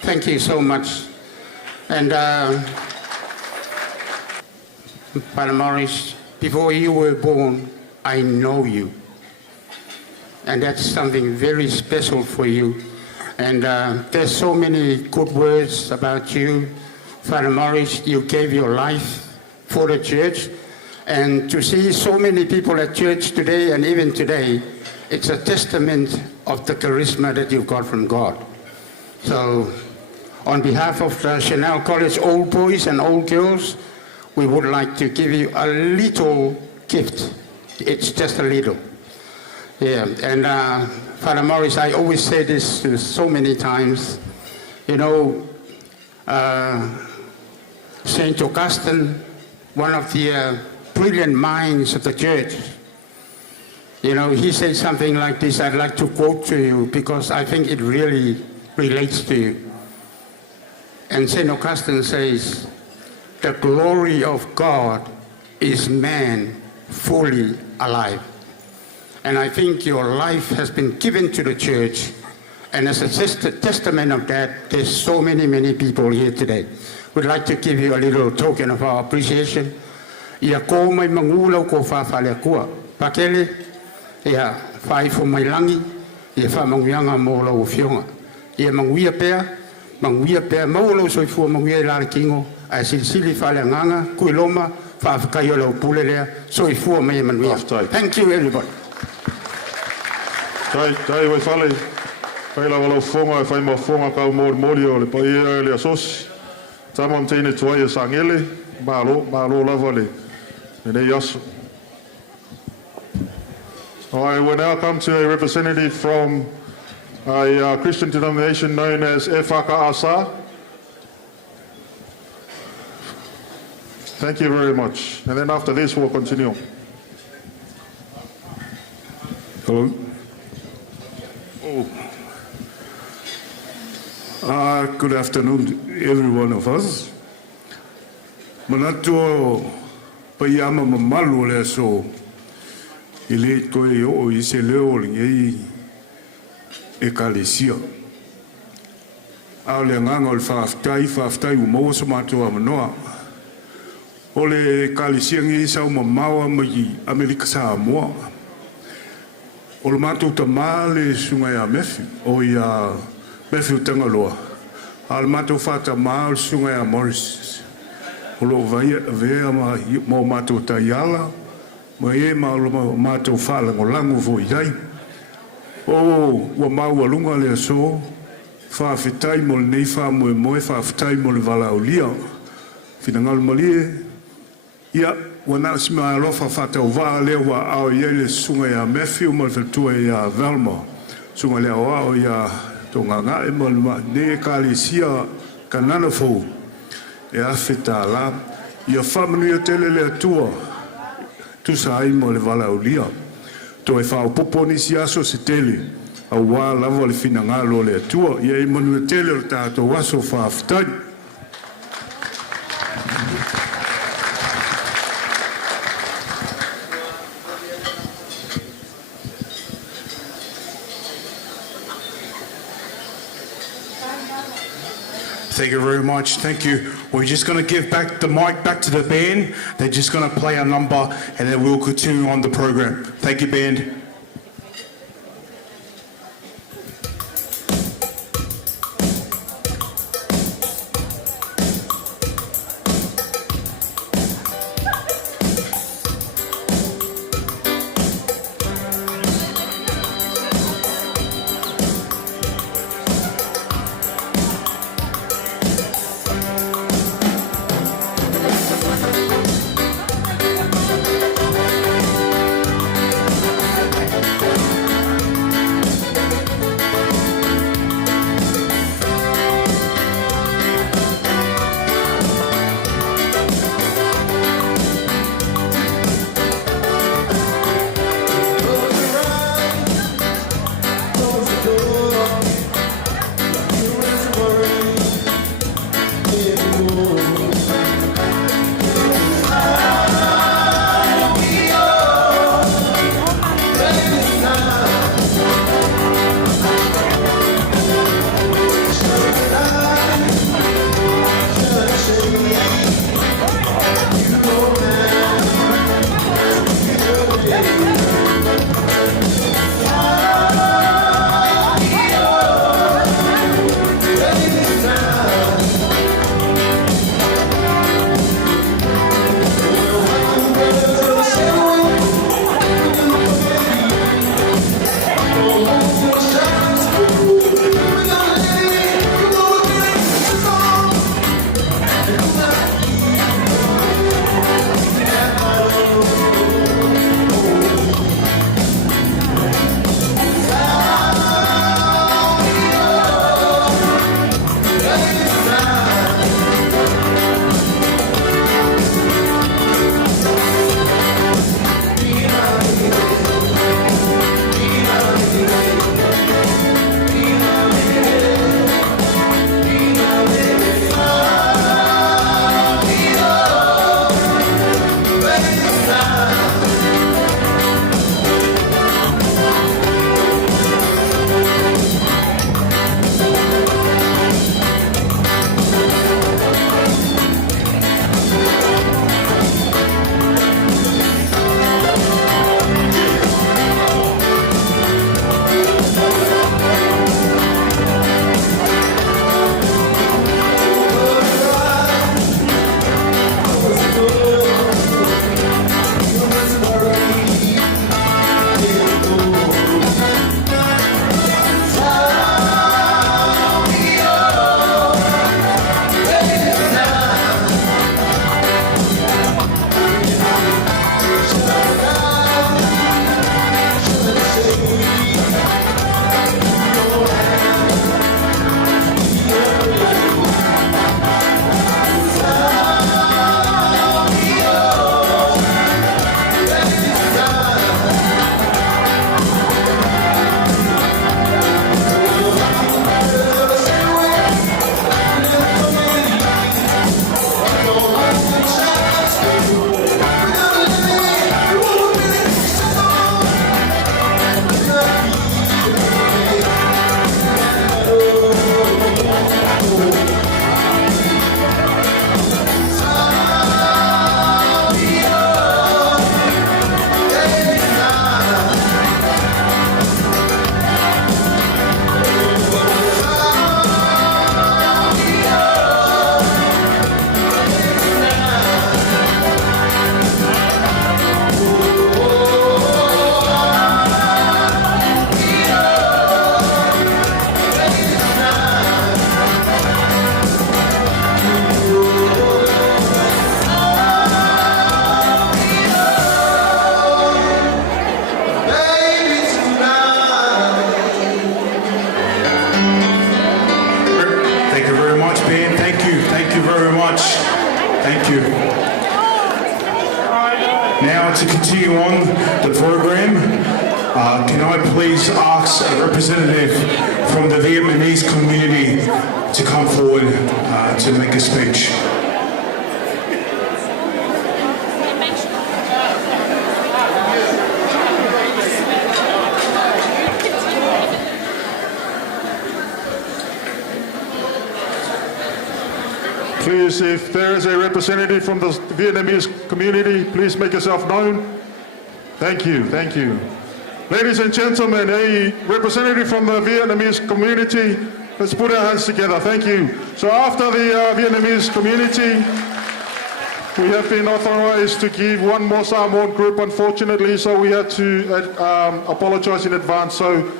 Thank you so much. And Father Maurice, before you were born, I know you. And that's something very special for you. And there's so many good words about you. Father Maurice, you gave your life for the church. And to see so many people at church today and even today, it's a testament of the charisma that you've got from God. So, on behalf of the Chanel College old boys and old girls, we would like to give you a little gift. It's just a little. Yeah, and Father Maurice, I always say this to so many times. You know, St. Augustine, one of the brilliant minds of the church, you know, he said something like this. I'd like to quote to you because I think it really relates to you. And St. Augustine says, the glory of God is man fully alive. And I think your life has been given to the church. And as a testament of that, there's so many people here today. We'd like to give you a little token of our appreciation. Ia ko mai mangulau ko whawhale kua. Pakele, ia whai fo mai langi, ia whamanguianga mō lau whionga. Ia manguia pēr maulau soifua manguia lara kingo, a silisili whale nganga, kui loma, whawhakaio lau pule lea, soifua mai manuia. Thank you everybody. Tai wai whale, whai lawa lau whonga, whai ma whonga kau mori o le pai e le asosi. Tamam teine tuai e sangele, malo lava le. Nei aso. All right, we now come to a representative from a Christian denomination known as C.S.R. Thank you very much. And then after this, we'll continue. Hello. Good afternoon, every one of us. Manatua payama mamalu le so ile ko yo ise leo ngi ekalesia. Ale nganga ol faftai mo so matua manoa. Ole ekalesia ngi sa mamawa mai Amerika Samoa. Ole matu tamale sunga ya mefi o ya mefi tangaloa. Al matu fata mal sunga ya Maurice. Olo vea mo mato tayala, ma e ma mato fala ngolangu vo iai. O wa mau alunga le so, fa fitai mo nei fa moimoi fa fitai mo le vala olia. Finangal malie, ia wana sima alofa fata ova le wa au yele sunga ya mefi o malfetua ya Velma. Sunga le o ya tonganga e mo ne kalisia kanana fo. E afeta la ia family tele le tua tu sai mo le vala ulia to e fa poponi sia so se tele a wa la vol finanga lo le tua ia mo no tele ta to waso fa afta. Thank you very much. Thank you. We're just going to give back the mic back to the band. They're just going to play a number and then we'll continue on the program. Thank you, band. Thank you. Now to continue on the program, can I please ask a representative from the Vietnamese community to come forward to make a speech. Please, if there is a representative from the Vietnamese community, please make yourself known. Thank you, thank you. Ladies and gentlemen, a representative from the Vietnamese community, let's put our hands together, thank you. So after the Vietnamese community, we have been authorized to give one more Samoan group, unfortunately, so we had to apologize in advance. So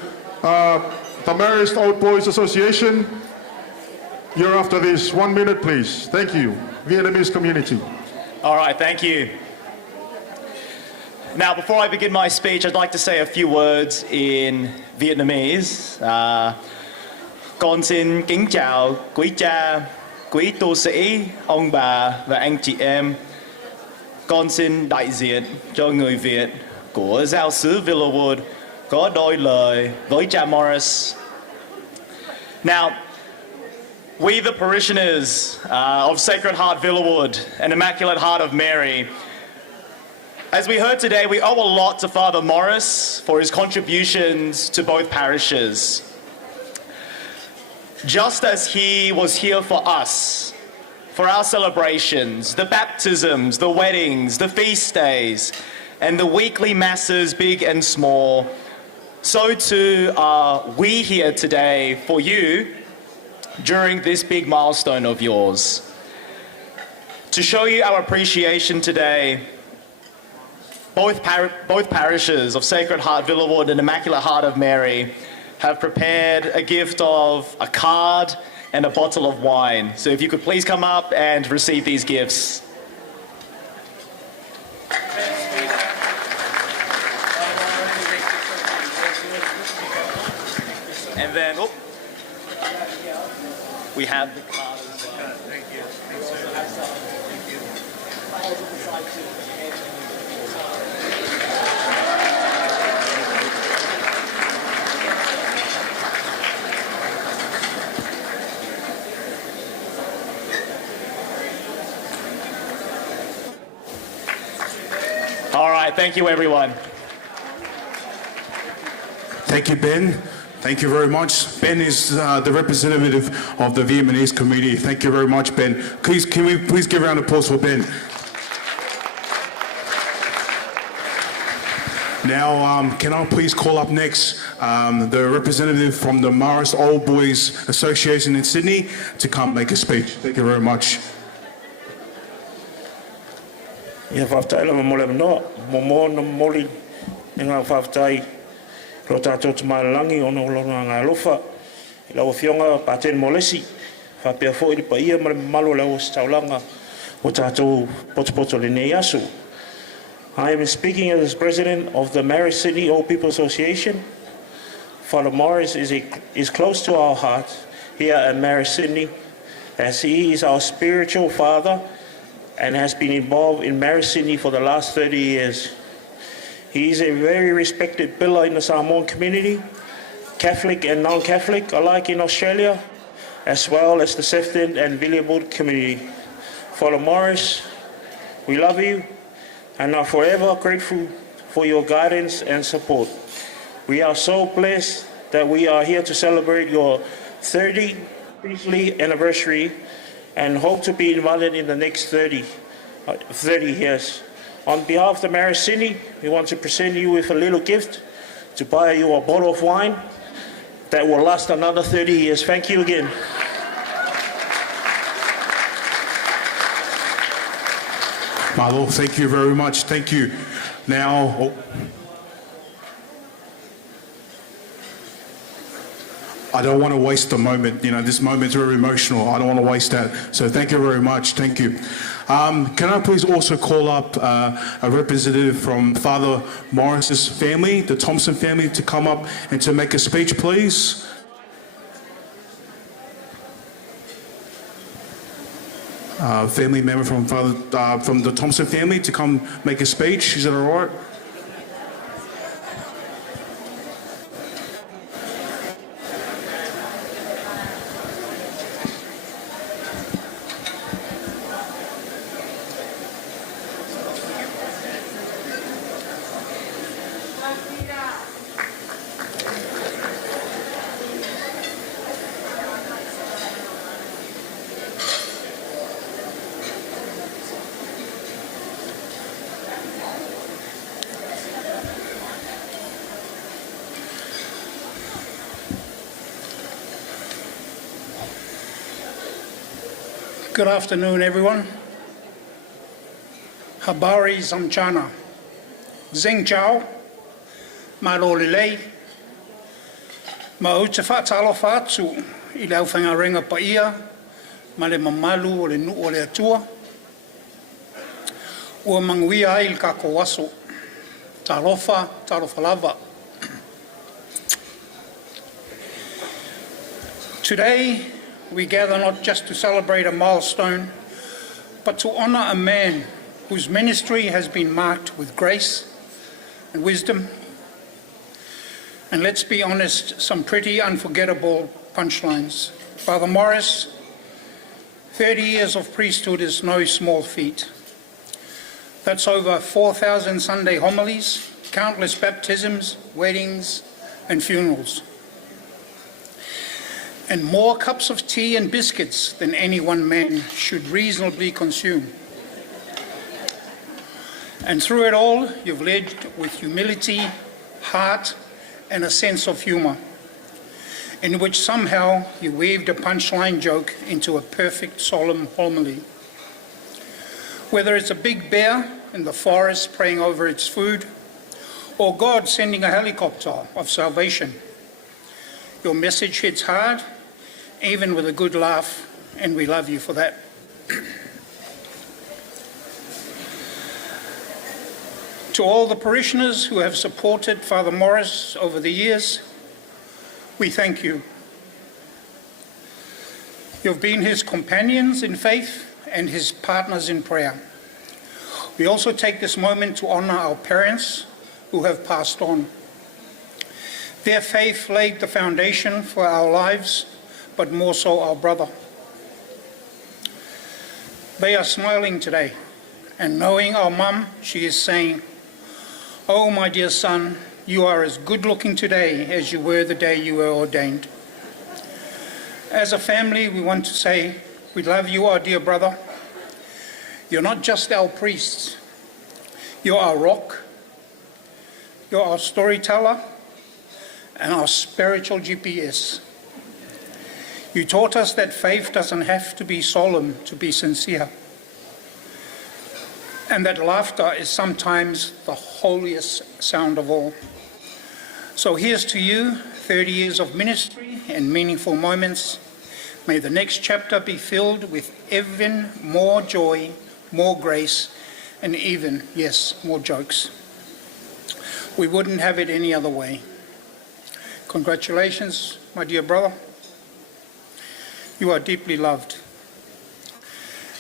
the Marist Old Boys Association, you're after this. 1 minute, please. Thank you. Vietnamese community. All right, thank you. Now, before I begin my speech, I'd like to say a few words in Vietnamese. Con xin kính chào quý cha, quý tu sĩ, ông bà và anh chị em. Con xin đại diện cho người Việt của giáo xứ Villawood có đôi lời với cha Maurice. Now, we, the parishioners of Sacred Heart Villawood and Immaculate Heart of Mary, as we heard today, we owe a lot to Father Maurice for his contributions to both parishes. Just as he was here for us, for our celebrations, the baptisms, the weddings, the feast days, and the weekly masses, big and small, so too are we here today for you during this big milestone of yours. To show you our appreciation today, both parishes of Sacred Heart Villawood and Immaculate Heart of Mary have prepared a gift of a card and a bottle of wine. So if you could please come up and receive these gifts. And then, we have the card as well. Thank you. All right, thank you, everyone. Thank you, Ben. Thank you very much. Ben is the representative of the Vietnamese community. Thank you very much, Ben. Please, can we please give a round of applause for Ben? Now, can I please call up next the representative from the Maurice Old Boys Association in Sydney to come make a speech. Thank you very much. Ia whaftai lama mole manoa, mo na moli ngā whaftai ro tātou tamalangi ono lorona ngā lofa I lau whionga pāten molesi whapea fo I pa ia malo lau staulanga o tātou potopoto le nei asu. I am speaking as president of the Maris Sydney Old People Association. Father Maurice is close to our heart here at Maris Sydney as he is our spiritual father and has been involved in Maris Sydney for the last 30 years. He is a very respected pillar in the Samoan community, Catholic and non-Catholic alike in Australia, as well as the Sefton and Villawood community. Father Maurice, we love you and are forever grateful for your guidance and support. We are so blessed that we are here to celebrate your 30th priestly anniversary and hope to be invited in the next 30 years. On behalf of the Maris Sydney, we want to present you with a little gift to buy you a bottle of wine that will last another 30 years. Thank you again. My Lord, thank you very much. Thank you. Now, I don't want to waste the moment. You know, this moment's very emotional. I don't want to waste that. So thank you very much. Thank you. Can I please also call up a representative from Father Maurice's family, the Thompson family, to come up and to make a speech, please? family member from from the Thompson family to come make a speech. Is that all right? Good afternoon, everyone. Habari Zamchana. Zeng Chao. Malolilei. Mauta whaatalo whaatu I leo whangarenga paia. Male mamalu o le nu o le atua. Ua manguia ai ka kowaso. Talofa lava. Today, we gather not just to celebrate a milestone, but to honor a man whose ministry has been marked with grace and wisdom. And let's be honest, some pretty unforgettable punchlines. Father Maurice, 30 years of priesthood is no small feat. That's over 4,000 Sunday homilies, countless baptisms, weddings, and funerals, and more cups of tea and biscuits than any one man should reasonably consume. And through it all, you've led with humility, heart, and a sense of humor, in which somehow you weaved a punchline joke into a perfect solemn homily. Whether it's a big bear in the forest praying over its food, or God sending a helicopter of salvation, your message hits hard, even with a good laugh, and we love you for that. To all the parishioners who have supported Father Maurice over the years, we thank you. You've been his companions in faith and his partners in prayer. We also take this moment to honor our parents who have passed on. Their faith laid the foundation for our lives, but more so our brother. They are smiling today, and knowing our mum, she is saying, "Oh, my dear son, you are as good looking today as you were the day you were ordained." As a family, we want to say, we love you, our dear brother. You're not just our priests. You're our rock. You're our storyteller and our spiritual GPS. You taught us that faith doesn't have to be solemn to be sincere, and that laughter is sometimes the holiest sound of all. So here's to you, 30 years of ministry and meaningful moments. May the next chapter be filled with even more joy, more grace, and even, yes, more jokes. We wouldn't have it any other way. Congratulations, my dear brother. You are deeply loved,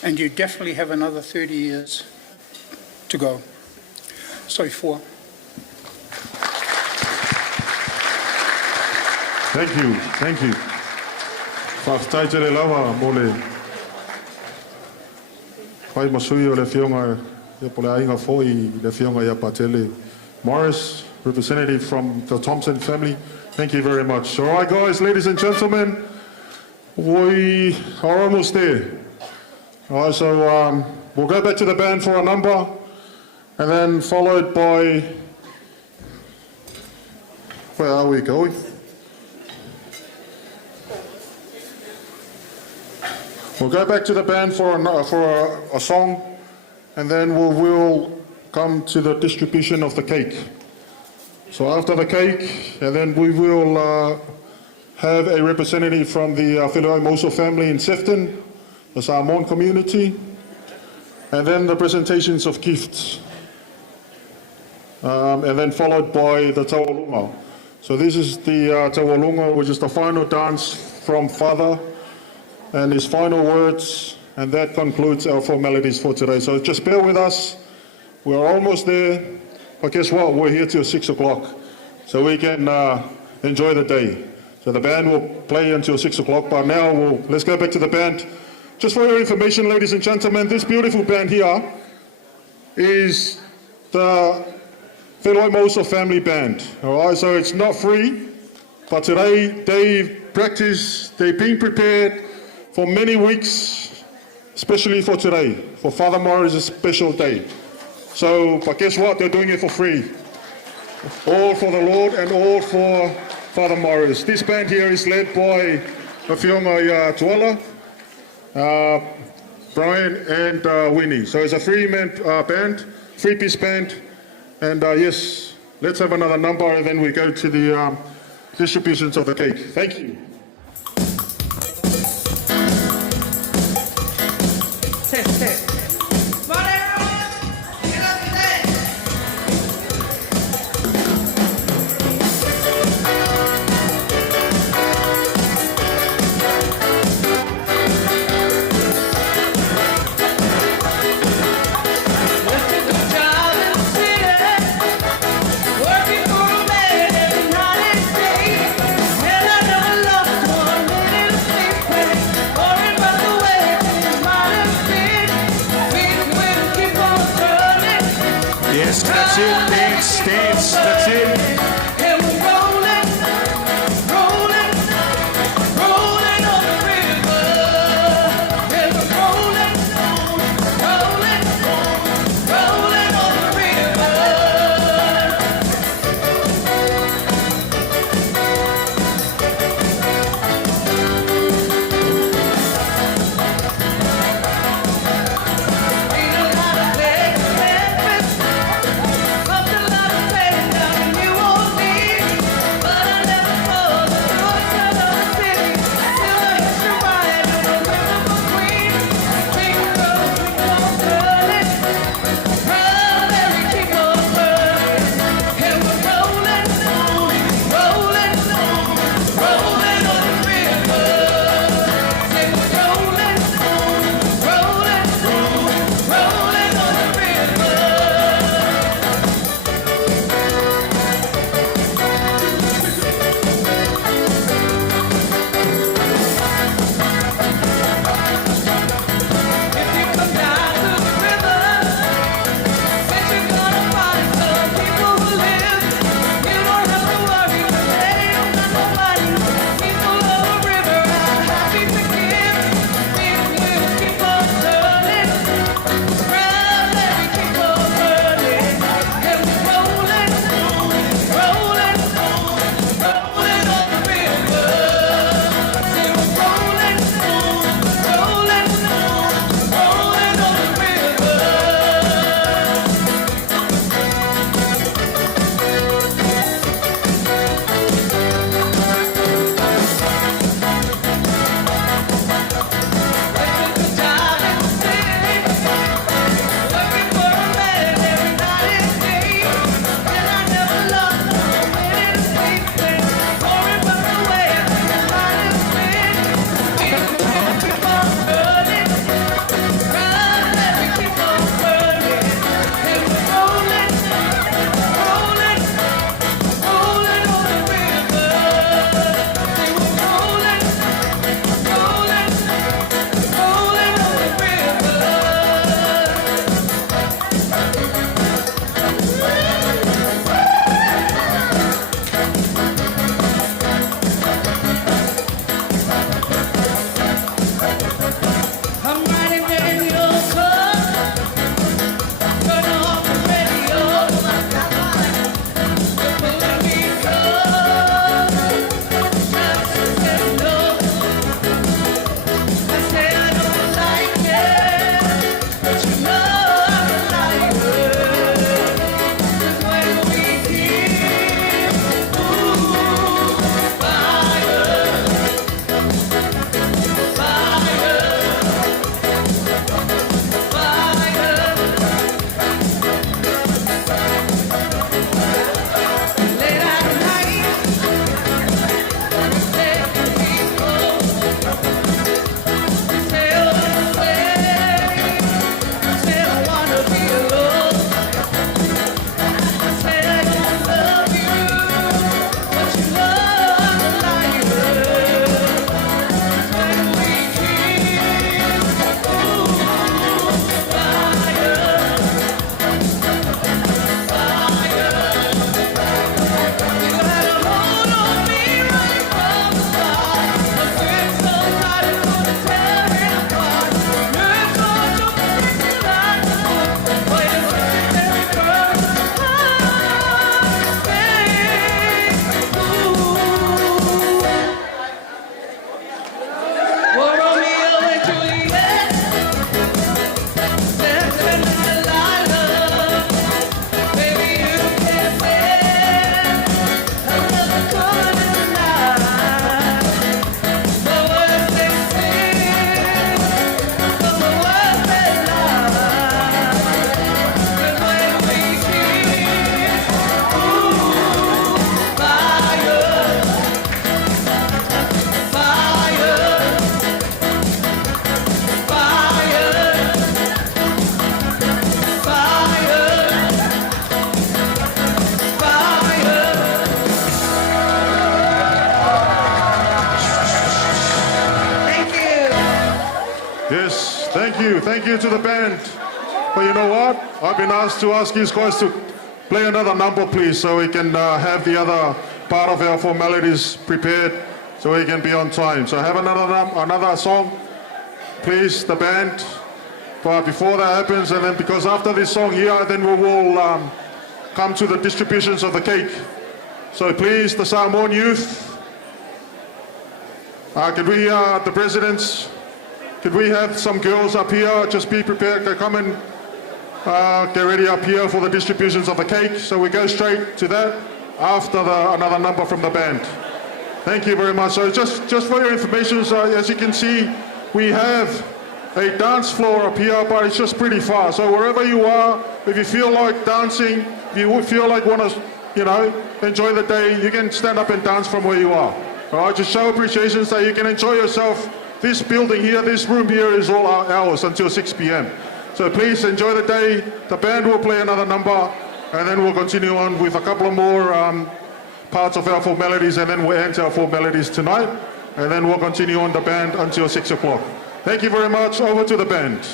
and you definitely have another 30 years to go. Soifua. Thank you, thank you. Whakataitere lawa mo le whai masui o le whionga e pole ainga foi le whionga ia patele. Maurice, representative from the Thompson family, thank you very much. All right, guys, ladies and gentlemen, we are almost there. All right, so we'll go back to the band for a number, and then followed by, where are we going? We'll go back to the band for a song, and then we'll come to the distribution of the cake. So after the cake, and then we will have a representative from the Whiloai Moso family in Sefton, the Samoan community, and then the presentations of gifts, and then followed by the Taualunga. So this is the Taualunga, which is the final dance from Father, and his final words And that concludes our formalities for today. So just bear with us. We're almost there. But guess what? We're here till 6 o'clock. So we can enjoy the day. So the band will play until 6 o'clock. But now let's go back to the band. Just for your information, ladies and gentlemen, this beautiful band here is the Whenua Mosa Family Band. All right, so it's not free. But today they've practiced, they've been prepared for many weeks, especially for today, for Father Maurice's special day. So, but guess what? They're doing it for free. All for the Lord and all for Father Maurice. This band here is led by Mawhionga Tuala, Brian and Winnie. So it's a three-man band, three-piece band. And yes, let's have another number and then we go to the distributions of the cake. Thank you. Working for a man every night and day, and I never loved Yes, thank you. Thank you to the band. But you know what? I've been asked to ask you guys to play another number, please, so we can have the other part of our formalities prepared so we can be on time. So have another song, please, the band. But before that happens, and then because after this song here, then we will come to the distributions of the cake. So please, the Samoan youth, could we, the presidents, could we have some girls up here? Just be prepared to come and get ready up here for the distributions of the cake. So we go straight to that after another number from the band. Thank you very much. So just for your information, so as you can see, we have a dance floor up here, but it's just pretty far. So wherever you are, if you feel like dancing, if you feel like want to, enjoy the day, you can stand up and dance from where you are. All right, just show appreciation so you can enjoy yourself. This building here, this room here is all ours until 6 p.m. So please enjoy the day. The band will play another number, and then we'll continue on with a couple of more parts of our formalities, and then we'll end our formalities tonight, and then we'll continue on the band until 6 o'clock. Thank you very much. Over to the band.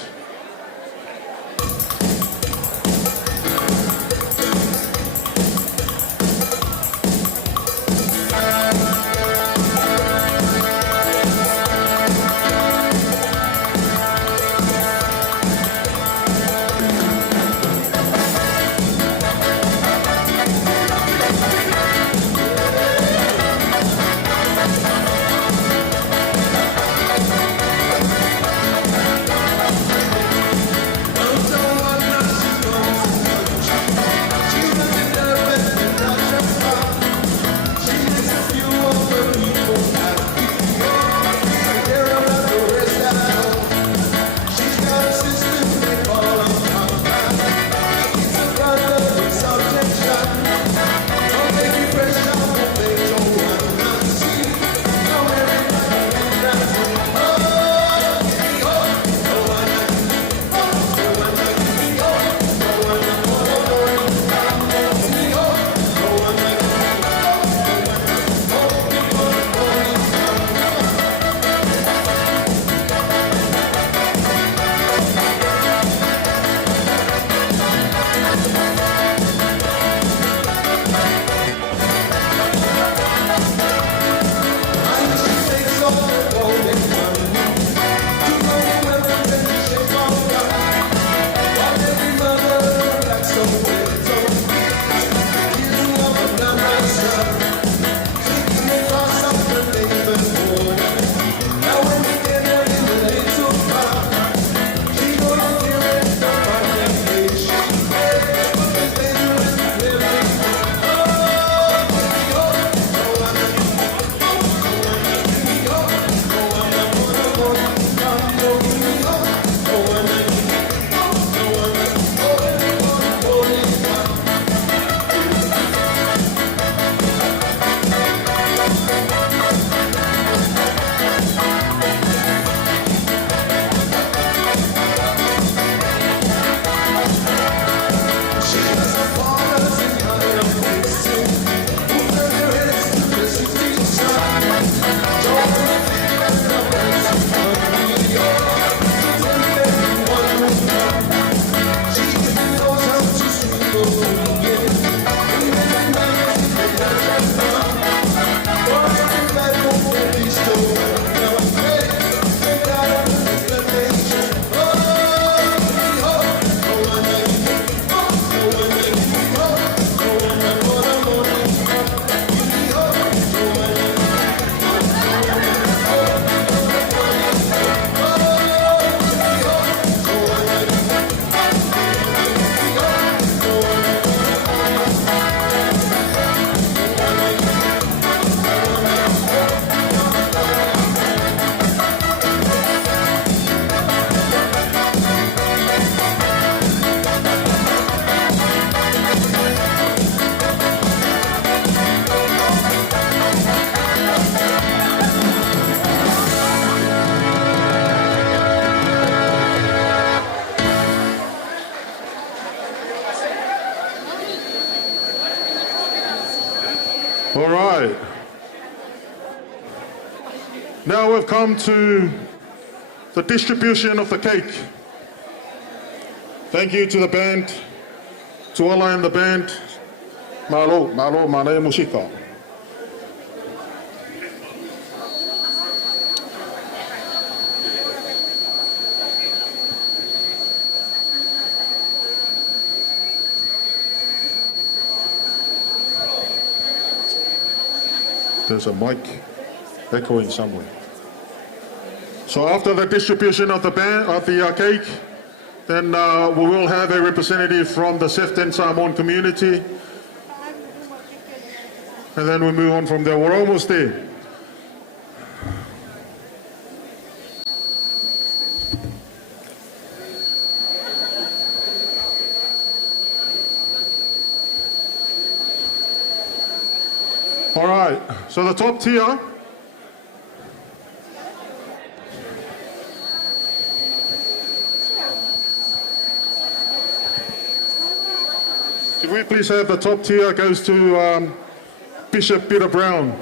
All right. Now we've come to the distribution of the cake. Thank you to the band, to Allah and the band. Malo, mana musika. There's a mic echoing somewhere. So after the distribution of the cake, then we will have a representative from the C.S.R. Samoan community. And then we move on from there. We're almost there. All right, so the top tier. Could we please have the top tier goes to Bishop Peter Brown.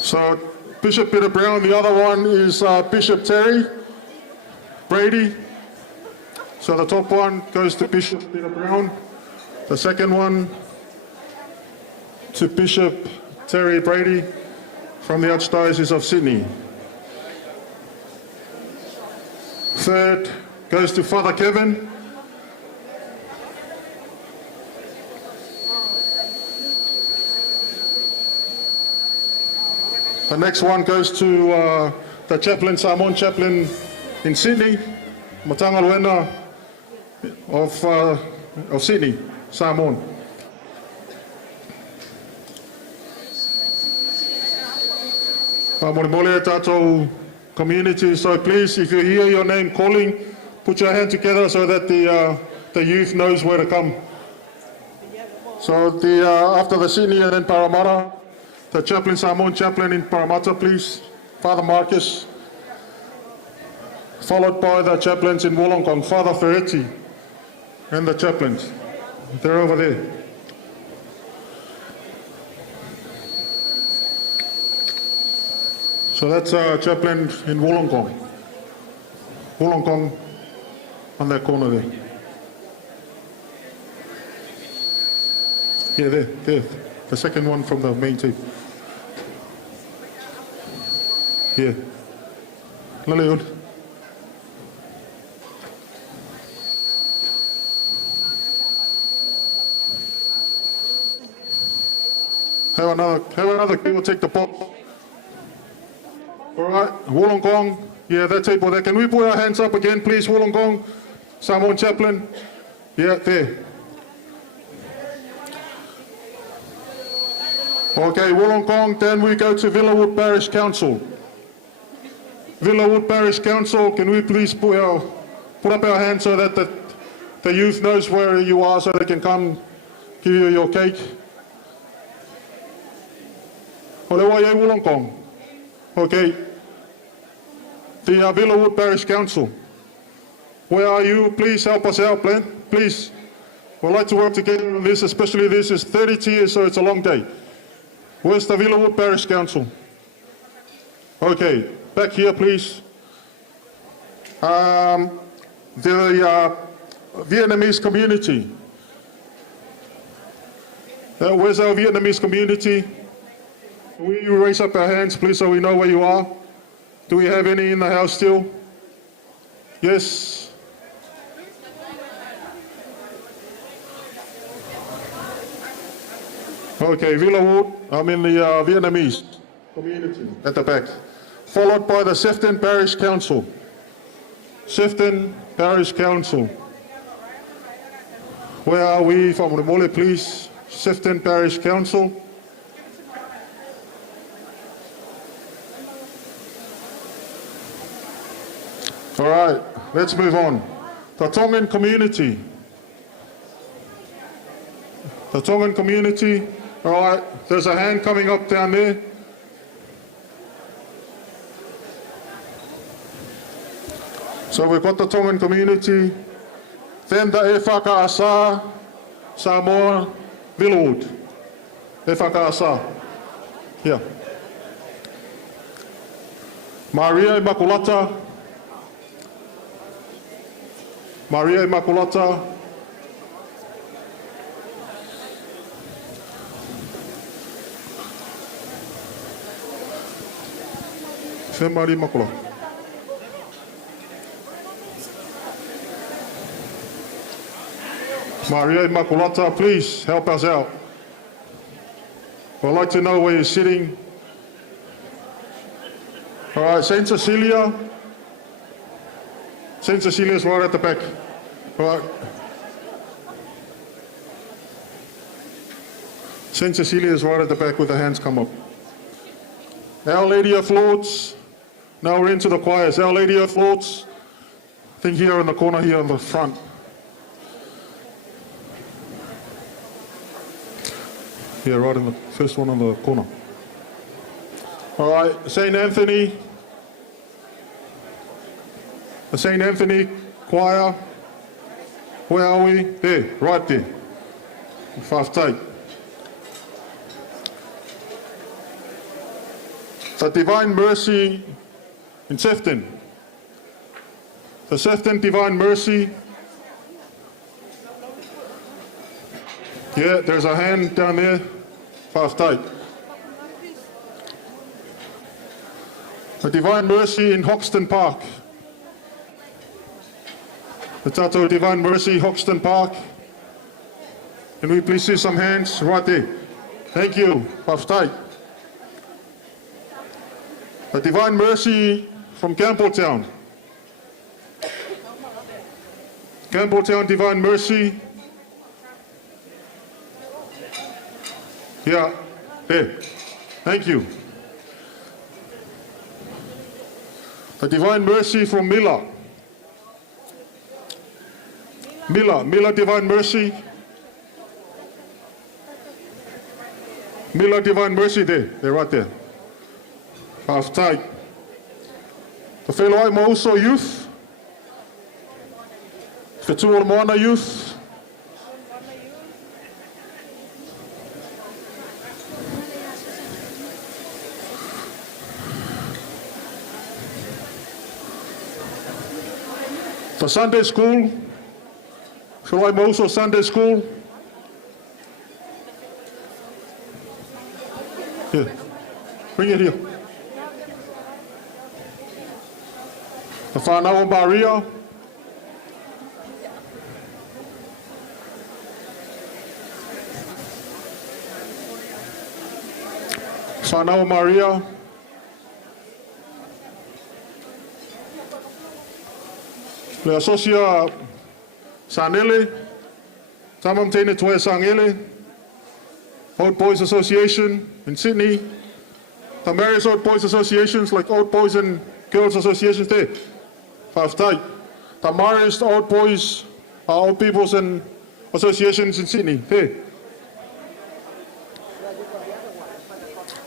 So Bishop Peter Brown, the other one is Bishop Terry Brady. So the top one goes to Bishop Peter Brown. The second one to Bishop Terry Brady from the Archdiocese of Sydney. Third goes to Father Kevin. The next one goes to the chaplain, Samoan chaplain in Sydney, Matanga Luena of Sydney, Samoan. Moimoi tātou community, so please, if you hear your name calling, put your hand together so that the youth knows where to come. So after the Sydney and then Parramatta, the chaplain, Samoan chaplain in Parramatta, please, Father Marcus, followed by the chaplains in Wollongong, Father Ferretti, and the chaplains. They're over there. So that's a chaplain in Wollongong. Wollongong on that corner there. Yeah, there. The second one from the main team. Yeah. Laleud. Have another key, we'll take the box. All right, Wollongong. Yeah, that table there. Can we put our hands up again, please, Wollongong? Samoan chaplain. Yeah, there. Okay, Wollongong, then we go to Villawood Parish Council. Villawood Parish Council, can we please put up our hands so that the youth knows where you are so they can come give you your cake? Ole wai Wollongong. Okay. The Villawood Parish Council. Where are you? Please help us out, please. We'd like to work together on this, especially this is 30 years, so it's a long day. Where's the Villawood Parish Council? Okay, back here, please. The Vietnamese community. Where's our Vietnamese community? Can we raise up our hands, please, so we know where you are? Do we have any in the house still? Yes. Okay, Villawood, I'm in the Vietnamese community at the back. Followed by the C.S.R. Parish Council. C.S.R. Parish Council. Where are we? From Moimoi, please. C.S.R. Parish Council. All right, let's move on. The Tongan community. The Tongan community. All right, there's a hand coming up down there. So we've got the Tongan community, then the C.S.R, Samoa, Interlude. C.S.R. Here. Maria Immaculata. Maria Immaculata. Maria Immaculata. Maria Immaculata, please help us out. I'd like to know where you're sitting. All right, Saint Cecilia. Saint Cecilia is right at the back. All right. Saint Cecilia is right at the back with the hands come up. Our Lady of Lords. Now we're into the choirs. Our Lady of Lords. I think here in the corner here on the front. Yeah, right in the first one on the corner. All right, St. Anthony. The St. Anthony choir. Where are we? There, right there. Five tight. The Divine Mercy in Sefton. The Sefton Divine Mercy. Yeah, there's a hand down there. Five tight. The Divine Mercy in Hoxton Park. The Tato Divine Mercy, Hoxton Park. Can we please see some hands right there? Thank you. Five tight. The Divine Mercy from Campbelltown. Campbelltown Divine Mercy. Yeah, there. Thank you. The Divine Mercy from Miller. Miller Divine Mercy. Miller Divine Mercy there. They're right there. Half tight. The Fellow Mauso Youth. The Tuolmoana Youth. The Sunday School. Fellow Mauso Sunday School. Here. Bring it here. The Whanau Maria. Whanau Maria. Le Asocia Sanele. Tamam Tene Toe Sangele. Old Boys Association in Sydney. The various Old Boys Associations like Old Boys and Girls Associations there. Five tight. The Maurice Old Boys, Old Peoples and Associations in Sydney there.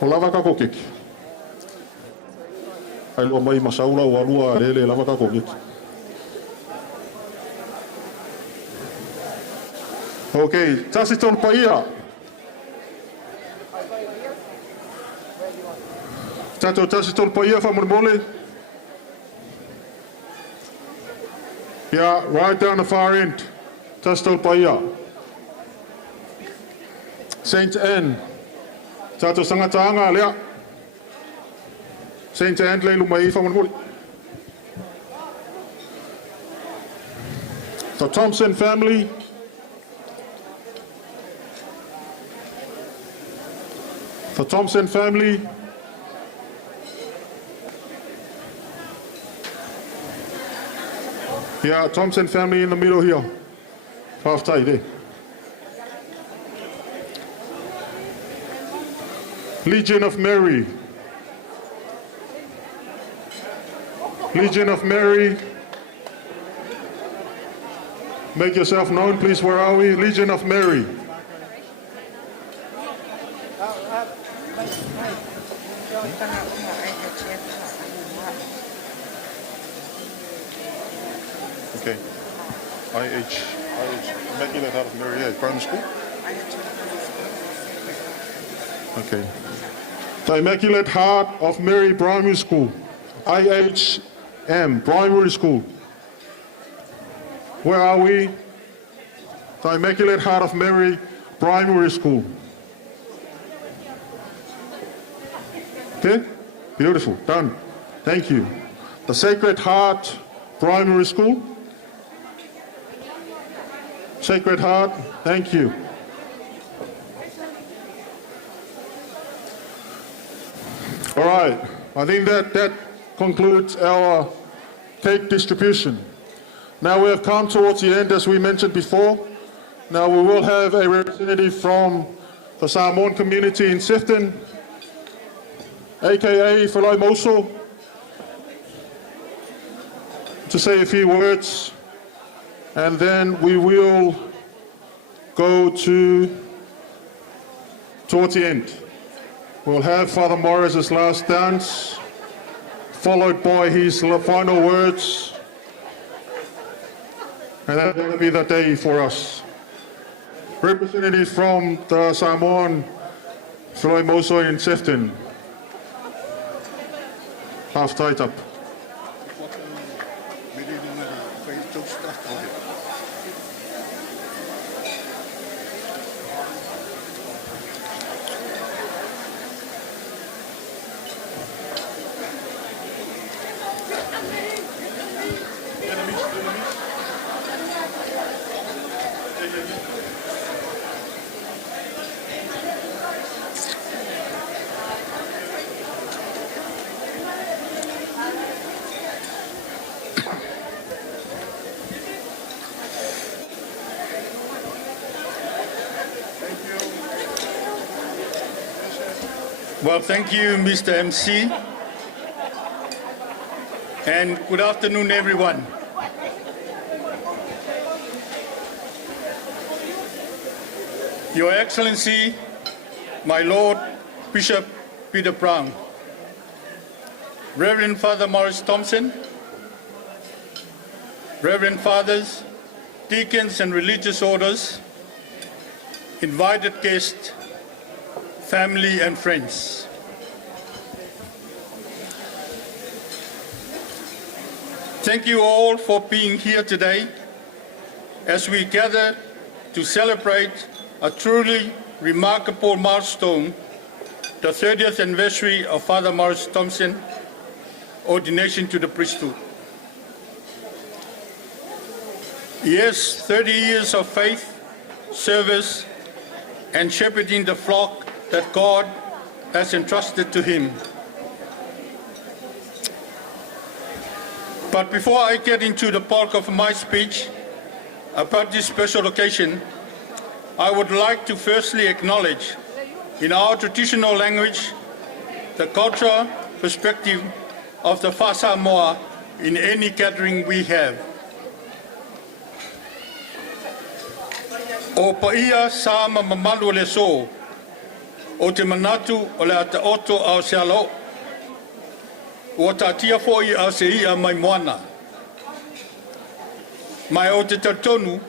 Lava kako kiki. Ai lo mai masaula o alua lele lava kako kiki. Okay, Tasiton Paia. Tato Tasiton Paia from Mole. Yeah, right down the far end. Tasiton Paia. Saint Anne. Tato Sangatanga lea. Saint Anne le lumai from Mole. The Thompson family. The Thompson family. Yeah, Thompson family in the middle here. Half tight there. Legion of Mary. Legion of Mary. Make yourself known, please. Where are we? Legion of Mary. Okay. IH, Immaculate Heart of Mary, primary school? Okay. The Immaculate Heart of Mary Primary School, IHM Primary School. Where are we? The Immaculate Heart of Mary Primary School. Okay, beautiful, done. Thank you. The Sacred Heart Primary School. Sacred Heart, thank you. All right, I think that concludes our cake distribution. Now we have come towards the end, as we mentioned before. Now we will have a representative from the Samoan community in Sifton, aka Falai Moso, to say a few words, and then we will go towards the end. We'll have Father Morris's last dance, followed by his final words, and that will be the day for us. Representative from the Samoan, Falai Moso in Sifton. Half tight up. Well, thank you, Mr. MC. And good afternoon, everyone. Your Excellency, my Lord Bishop Peter Brown, Reverend Father Maurice Thompson, Reverend Fathers, deacons and religious orders, invited guests, family and friends. Thank you all for being here today as we gather to celebrate a truly remarkable milestone, the 30th anniversary of Father Maurice Thompson, ordination to the priesthood. Yes, 30 years of faith, service, and shepherding the flock that God has entrusted to him. But before I get into the bulk of my speech about this special occasion, I would like to firstly acknowledge, in our traditional language, the cultural perspective of the Fa Samoa in any gathering we have. O paia sa mamalu le so, o te manatu o le ata oto au se alo, o tatia foi au se ia mai moana. Mai o te tautonu,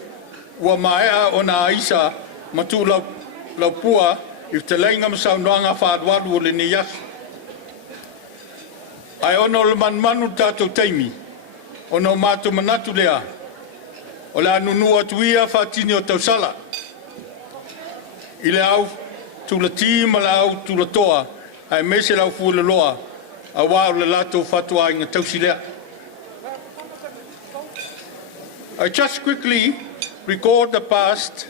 ua maea o na aisa matu lau pua i te leinga masau noanga whaadwaru o le ni yasu. Ai ono le manmanu tātou teimi, ono mātou manatu lea, o le anunua tuia whaatini o tausala, i le au tula tīma le au tula toa, ai mese lau fuule loa, a wāo le lato whatua inga tausi lea. I just quickly record the past,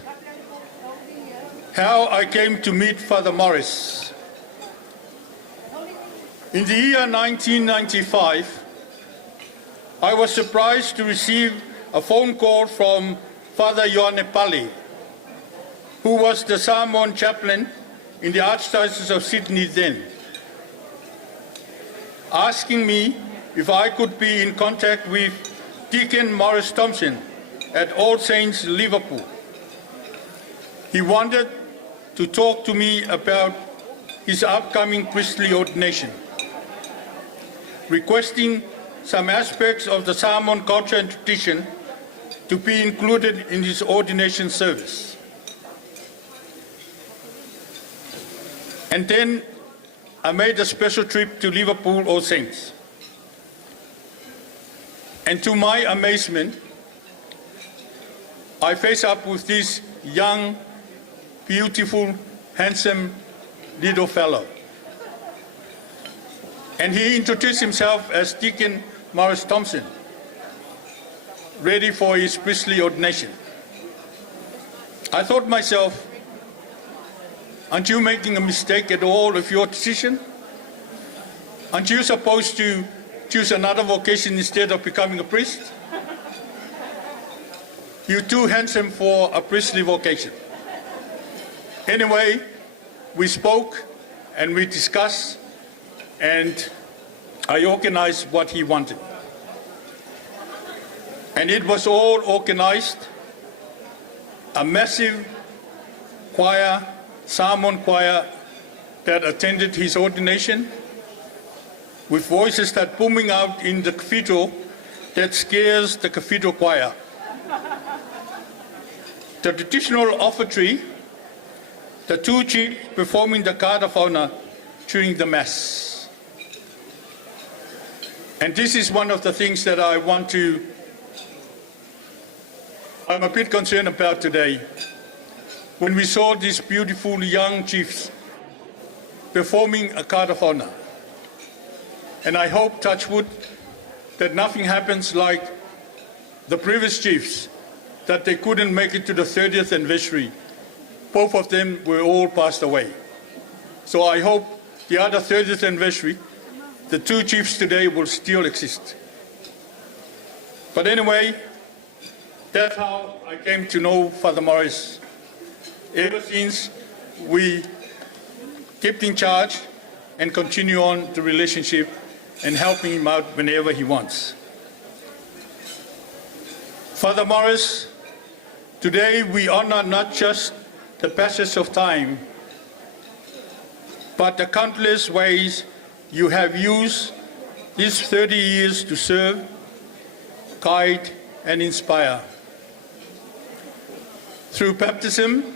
how I came to meet Father Maurice. In the year 1995, I was surprised to receive a phone call from Father Ioane Pali, who was the Samoan chaplain in the Archdiocese of Sydney then, asking me if I could be in contact with Deacon Maurice Thompson at All Saints, Liverpool. He wanted to talk to me about his upcoming priestly ordination, requesting some aspects of the Samoan culture and tradition to be included in his ordination service. And then I made a special trip to Liverpool All Saints. And to my amazement, I face up with this young, beautiful, handsome little fellow. And he introduced himself as Deacon Maurice Thompson, ready for his priestly ordination. I thought myself, aren't you making a mistake at all of your decision? Aren't you supposed to choose another vocation instead of becoming a priest? You're too handsome for a priestly vocation. Anyway, we spoke and we discussed, and I organized what he wanted. And it was all organized, a massive choir, Samoan choir, that attended his ordination, with voices that booming out in the cathedral that scares the cathedral choir. The traditional offertory, the two chiefs performing the card of honor during the Mass. And this is one of the things that I'm a bit concerned about today. When we saw these beautiful young chiefs performing a card of honor. And I hope, touch wood, that nothing happens like the previous chiefs, that they couldn't make it to the 30th anniversary. Both of them were all passed away. So I hope the other 30th anniversary, the two chiefs today will still exist. But anyway, that's how I came to know Father Maurice. Ever since we kept in charge and continue on the relationship and helping him out whenever he wants. Father Maurice, today we honor not just the passage of time, but the countless ways you have used these 30 years to serve, guide, and inspire. Through baptism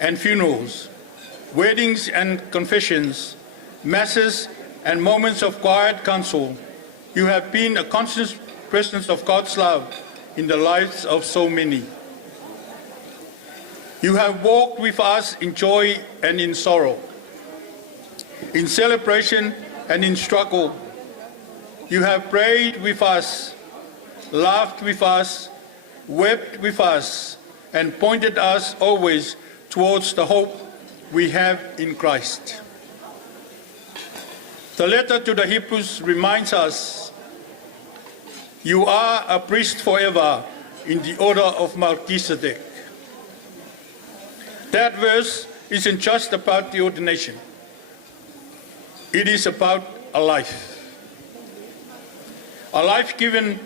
and funerals, weddings and confessions, masses and moments of quiet counsel, you have been a constant presence of God's love in the lives of so many. You have walked with us in joy and in sorrow, in celebration and in struggle. You have prayed with us, laughed with us, wept with us, and pointed us always towards the hope we have in Christ. The letter to the Hebrews reminds us, you are a priest forever in the order of Melchizedek. That verse isn't just about the ordination. It is about a life. A life given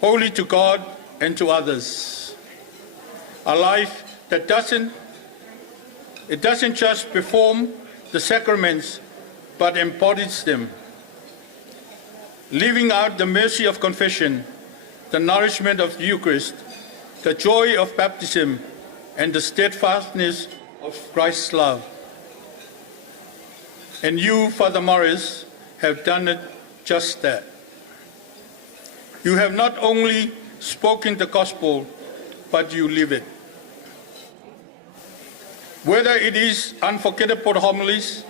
wholly to God and to others. A life that doesn't just perform the sacraments, but embodies them. Living out the mercy of confession, the nourishment of the Eucharist, the joy of baptism, and the steadfastness of Christ's love. And you, Father Maurice, have done it just that. You have not only spoken the gospel, but you live it. Whether it is unforgettable homilies,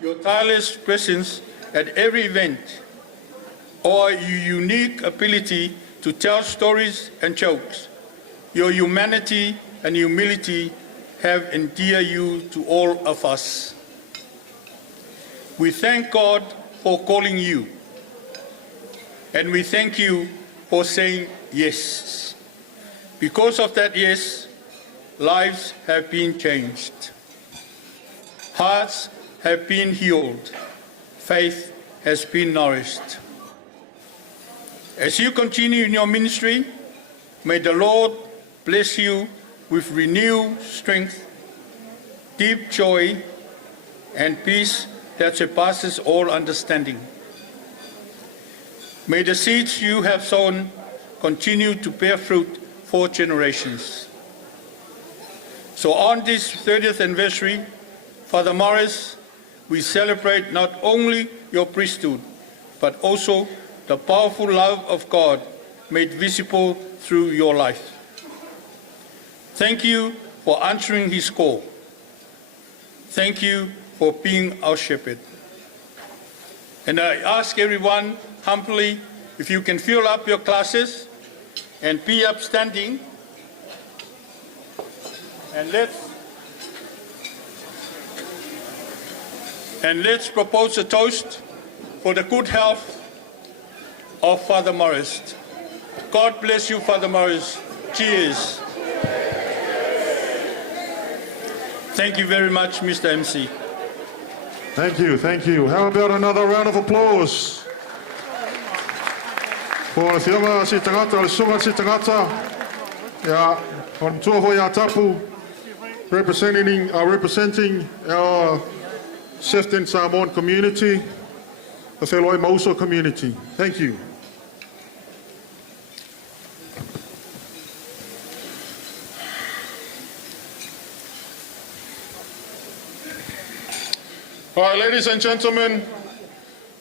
your tireless presence at every event, or your unique ability to tell stories and jokes, your humanity and humility have endeared you to all of us. We thank God for calling you, and we thank you for saying yes. Because of that yes, lives have been changed. Hearts have been healed. Faith has been nourished. As you continue in your ministry, may the Lord bless you with renewed strength, deep joy, and peace that surpasses all understanding. May the seeds you have sown continue to bear fruit for generations. So on this 30th anniversary, Father Maurice, we celebrate not only your priesthood, but also the powerful love of God made visible through your life. Thank you for answering his call. Thank you for being our shepherd. And I ask everyone humbly if you can fill up your classes and be upstanding. And let's propose a toast for the good health of Father Maurice. God bless you, Father Maurice. Cheers. Thank you very much, Mr. MC. Thank you, thank you. How about another round of applause for the Whionga si tangata, the Sunga si tangata. Yeah, on Tuaho ya Tapu, representing our Sefton Samoan community, the Wheloi Mauso community. Thank you. All right, ladies and gentlemen,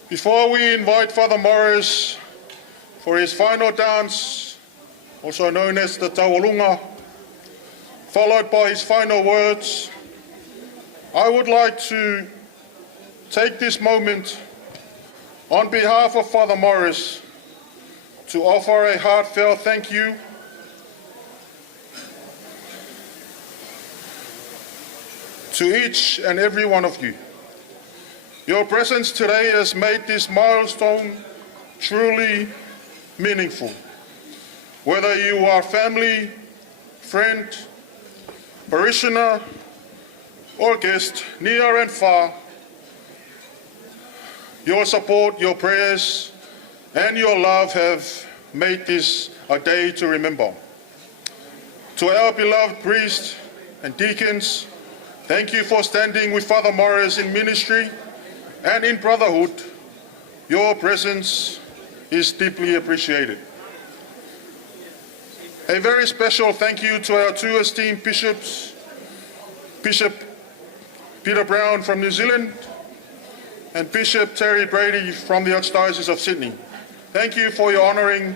before we invite Father Maurice for his final dance, also known as the Tawalunga, followed by his final words, I would like to take this moment on behalf of Father Maurice to offer a heartfelt thank you to each and every one of you. Your presence today has made this milestone truly meaningful. Whether you are family, friend, parishioner, or guest, near and far, your support, your prayers, and your love have made this a day to remember. To our beloved priests and deacons, thank you for standing with Father Maurice in ministry and in brotherhood. Your presence is deeply appreciated. A very special thank you to our two esteemed bishops, Bishop Peter Brown from New Zealand and Bishop Terry Brady from the Archdiocese of Sydney. Thank you for your honouring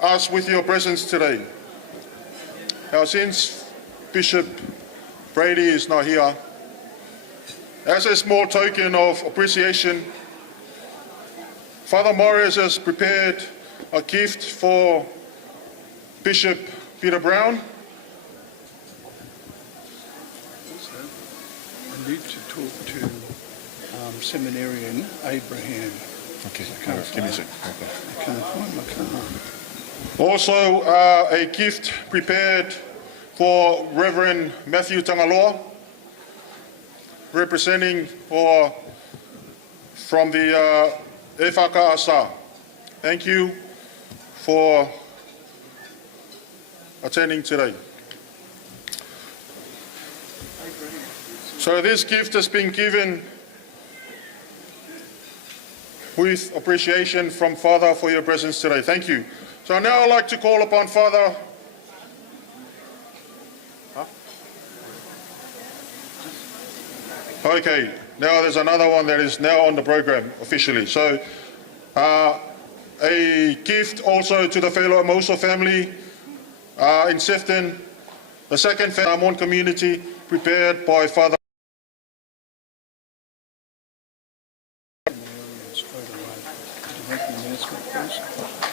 us with your presence today. Now, since Bishop Brady is not here, as a small token of appreciation, Father Maurice has prepared a gift for Bishop Peter Brown. I need to talk to seminarian Abraham. Okay, give me a second. Okay. I can't find my card. Also, a gift prepared for Reverend Matthew Tangaloa, representing or from the C.S.R. Thank you for attending today. So this gift has been given with appreciation from Father for your presence today. Thank you. So now I'd like to call upon Father. Okay, now there's another one that is now on the program officially. So a gift also to the fellow Moso family in Sefton, the second Samoan community, prepared by Father.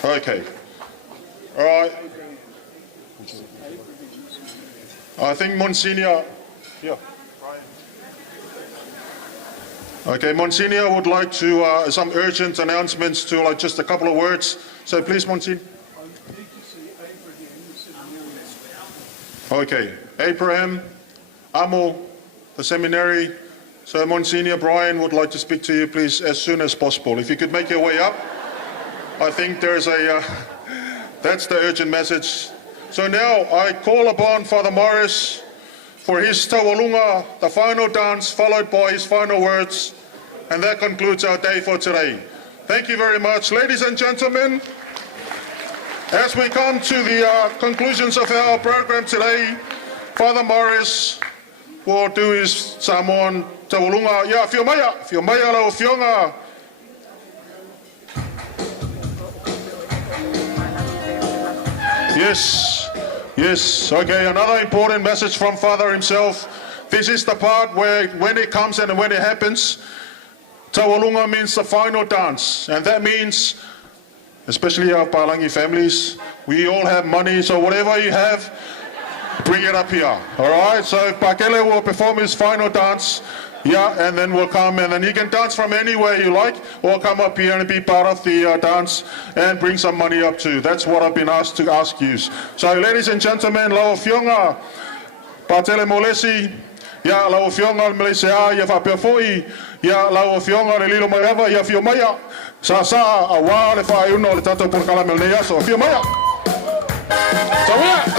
Okay. All right. I think Monsignor. Yeah. Okay, Monsignor would like to some urgent announcements to like just a couple of words. So please, Monsignor. Okay, Abraham, Amo, the seminary. So Monsignor Brian would like to speak to you, please, as soon as possible. If you could make your way up. I think there's a, that's the urgent message. So now I call upon Father Maurice for his Tawalunga, the final dance, followed by his final words. And that concludes our day for today. Thank you very much. Ladies and gentlemen, As we come to the conclusions of our program today, Father Maurice will do his Samoan tawalunga. Ya, fio maya lau fionga. Yes, okay, another important message from Father himself. This is the part where when it comes and when it happens, tawalunga means the final dance, and that means, especially our Palangi families, we all have money, so whatever you have, bring it up here, all right? So Pakele will perform his final dance, yeah, and then we'll come, and then you can dance from anywhere you like, or come up here and be part of the dance and bring some money up too. That's what I've been asked to ask you. So ladies and gentlemen, lau fionga, Patele Molesi, ya lau fionga Malaysia, ya whapewhoi, ya lau fionga le lilo maiava, ya fio maya, sa awa le whae uno le tato por kalamel ne yaso, fio maya. Tawia!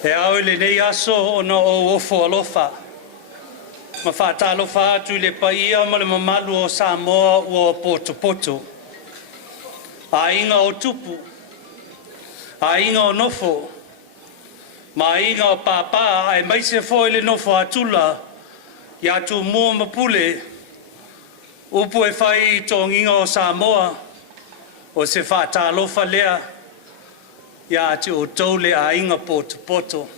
E au le nei aso o no o ofo alofa. Ma whata alofa atu le paia ma le mamalu o Samoa o poto poto. A inga o tupu. A inga o nofo. Ma inga o papa ai mai se foi le nofo atula. Ya tu mua mapule. Upu e whai tonginga o Samoa. O se whata alofa lea. Ya te o taule a inga poto poto.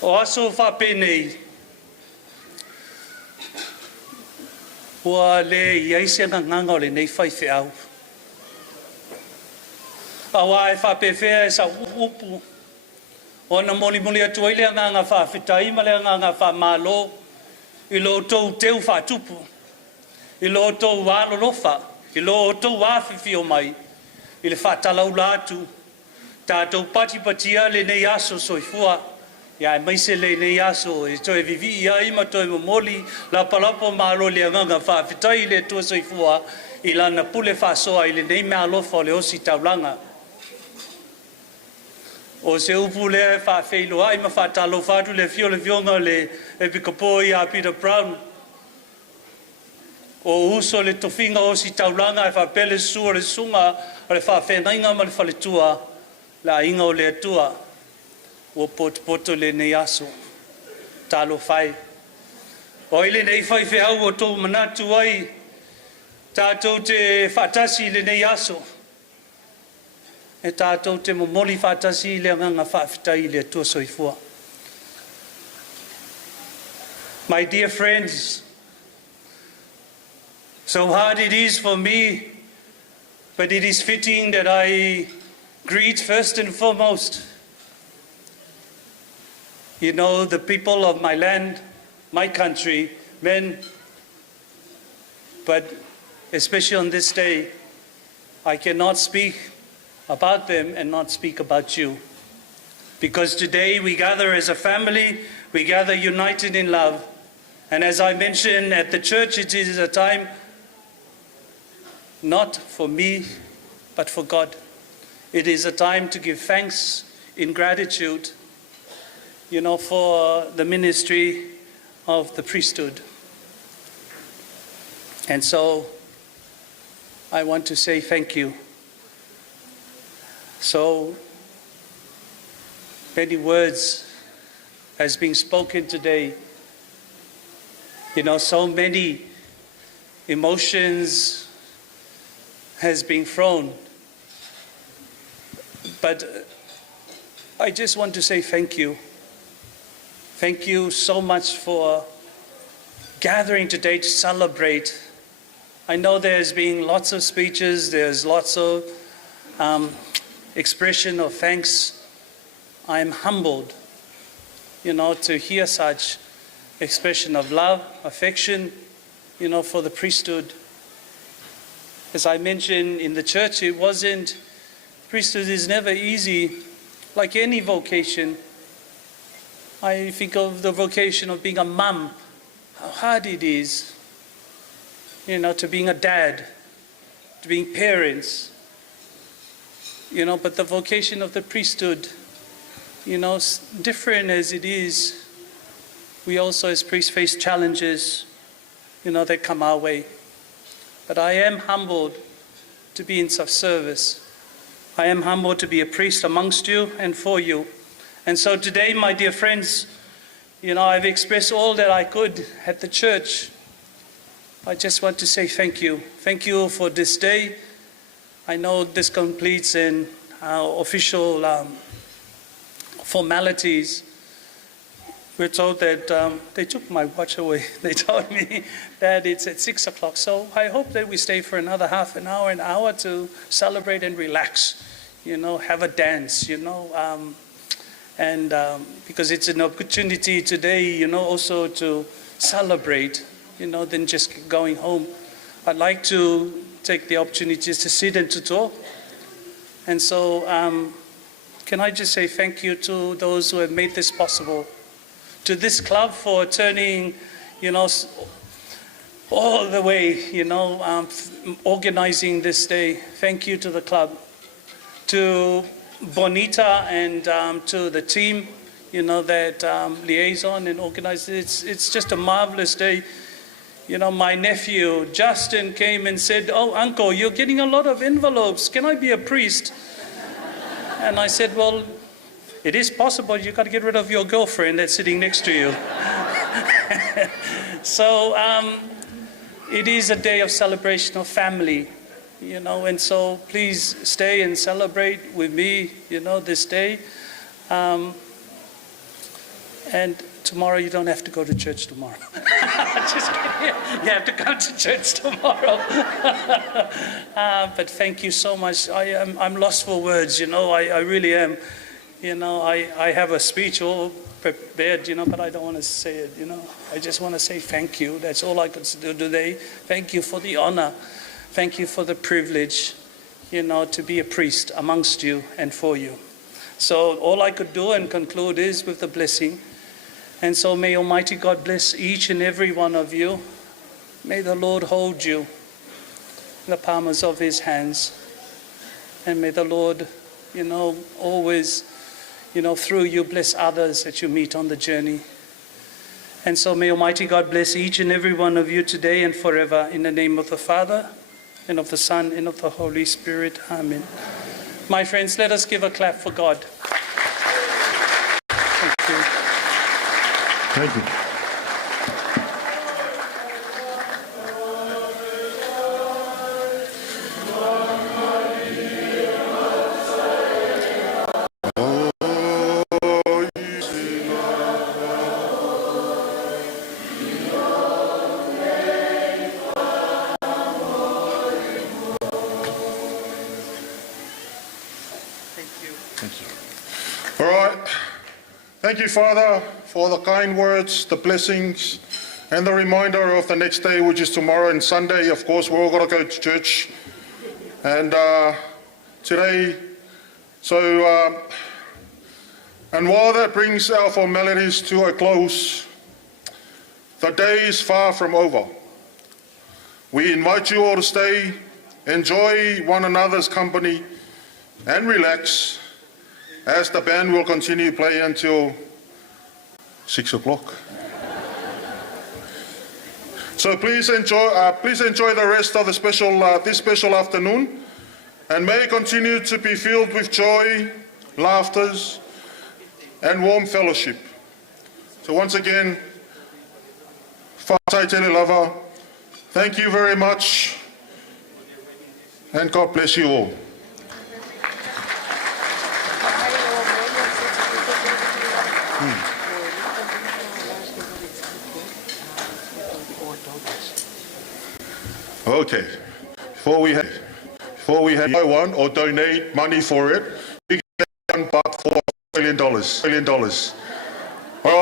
O aso whapenei. Ua le iaise nganga o le nei whaife au. Awa e whapewhea e sa upu. O na moli moli atu ile nganga whawhitai ma le nganga whamalo. I lo tau teu whatupu. I lo tau walo lofa. I lo tau wafifi o mai. I le whatalau Latu. Tātou pati patia le nei aso soifua. Ia e maise le nei aso. E toi vivi ia ima toi momoli. La palapo malo le nganga whawhitai le tua soifua. I lana pule whasoa i le nei mea lofa o le osi taulanga. O se upu le whawheilo ai ma whatalo whatu le fionga le epikapo i a Peter Brown. O uso le tofinga o si taulanga e whapele sua le sunga o le whawhenainga ma le whaletua la inga o le atua o poto le nei aso talo whai. O ile nei whai whiau o tō manatu ai tātou te whatasi le nei aso e tātou te momoli whatasi le nganga whawhitai le atua soifua. My dear friends, so hard it is for me, but it is fitting that I greet first and foremost, you know, the people of my land, my country, men, but especially on this day, I cannot speak about them and not speak about you. Because today we gather as a family, we gather united in love. And as I mentioned at the church, it is a time not for me, but for God. It is a time to give thanks in gratitude, you know, for the ministry of the priesthood. And so I want to say thank you. So many words has been spoken today. You know, so many emotions has been thrown. But I just want to say thank you. Thank you so much for gathering today to celebrate. I know there's been lots of speeches, there's lots of expression of thanks. I'm humbled, you know, to hear such expression of love, affection, you know, for the priesthood. As I mentioned in the church, priesthood is never easy, like any vocation. I think of the vocation of being a mum, how hard it is, you know, to being a dad, to being parents, you know, but the vocation of the priesthood, you know, different as it is, we also as priests face challenges, you know, that come our way. But I am humbled to be in such service. I am humbled to be a priest amongst you and for you. And so today, my dear friends, I've expressed all that I could at the church. I just want to say thank you. Thank you for this day. I know this completes in our official formalities. We're told that they took my watch away. They told me that it's at 6 o'clock. So I hope that we stay for another half an hour to celebrate and relax, have a dance, and because it's an opportunity today, also to celebrate, than just going home. I'd like to take the opportunity to sit and to talk. And so can I just say thank you to those who have made this possible, to this club for turning, all the way, organizing this day. Thank you to the club, to Bonita and to the team, that liaison and organized it. It's just a marvelous day. My nephew, Justin, came and said, "Oh, Uncle, you're getting a lot of envelopes. Can I be a priest?" And I said, "Well, it is possible. You've got to get rid of your girlfriend that's sitting next to you." So it is a day of celebration of family, and so please stay and celebrate with me, this day. And tomorrow you don't have to go to church tomorrow. Just kidding. You have to come to church tomorrow. But thank you so much. I'm lost for words, I really am. I have a speech all prepared, but I don't want to say it, I just want to say thank you. That's all I could do today. Thank you for the honor. Thank you for the privilege, to be a priest amongst you and for you. So all I could do and conclude is with the blessing. And so may Almighty God bless each and every one of you. May the Lord hold you in the palms of his hands. And may the Lord, always, through you bless others that you meet on the journey. And so may Almighty God bless each and every one of you today and forever, in the name of the Father, and of the Son, and of the Holy Spirit. Amen. My friends, let us give a clap for God. Thank you. Thank you. All right. Thank you, Father, for the kind words, the blessings, and the reminder of the next day, which is tomorrow and Sunday. Of course, we're all going to go to church. And today, and while that brings our formalities to a close, the day is far from over. We invite you all to stay, enjoy one another's company, and relax, as the band will continue to play until 6 o'clock. So please enjoy the rest of the this special afternoon, and may it continue to be filled with joy, laughter, and warm fellowship. So once again, Whātai Tele Lava, thank you very much, and God bless you all. Okay, before we buy one or donate money for it, you get $1 for $1 million. All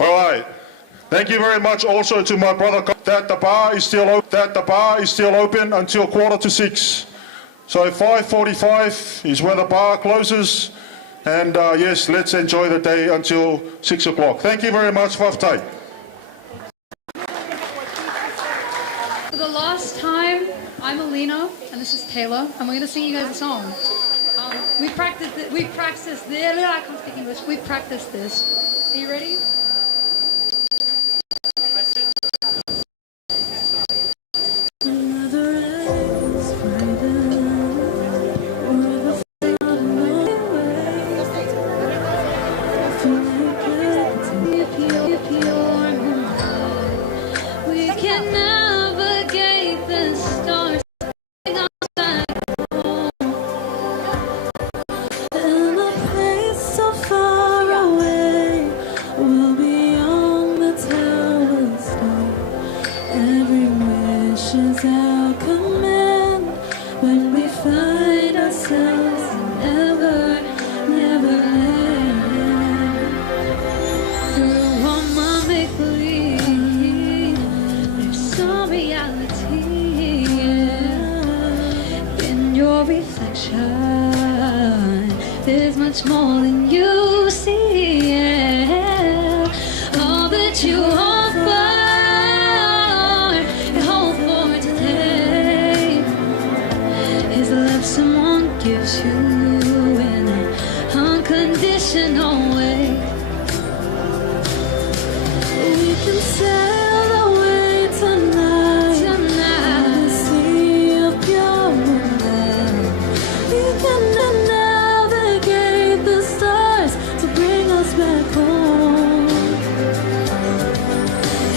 right. Thank you very much also to my brother that the bar is still open until 5:45. So 5:45 is where the bar closes, and yes, let's enjoy the day until 6 o'clock. Thank you very much, Whātai. For the last time, I'm Alina, and this is Taylor, and we're going to sing you guys a song. We practiced this. I can't speak English. We practiced this. Are you ready? Another is our command when we find ourselves in Neverland. Through all my make-believe, there's some reality. In your reflection, there's much more than you see. All that you offer and hope for today is the love someone gives you in an unconditional way. We can sail away tonight on the sea of pure moonlight. We can navigate the stars to bring us back home.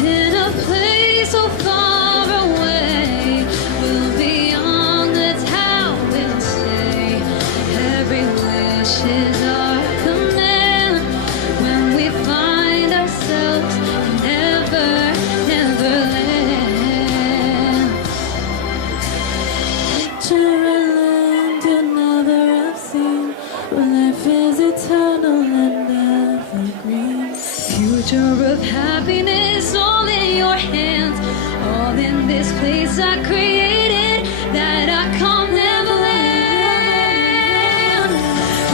In a place so far away, we'll be on the town, we'll stay. Every wish is our command when we find ourselves in Neverland. Picture a land you never have seen, where life is eternal and evergreen. Future of happiness all in your hands, all in this place I created that I call Neverland.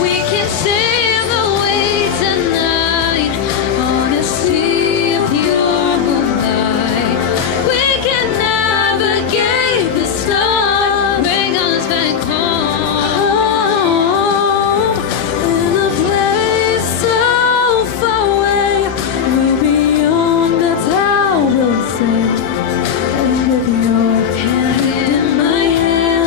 We can sail away tonight on a sea of pure moonlight. We can navigate the stars, bring us back home. In a place so far away, we'll be on the tower, we'll sing. And with your hand in my hand,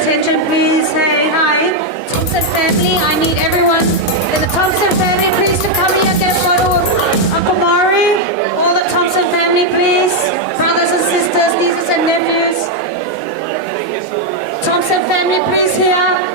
attention, please. Hey, hi. Thompson family, I need everyone in the Thompson family, please, to come here and get a photo of Uncle Maury. All the Thompson family, please. Brothers and sisters, nieces and nephews. Thompson family, please, here.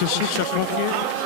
It's 6 o'clock here.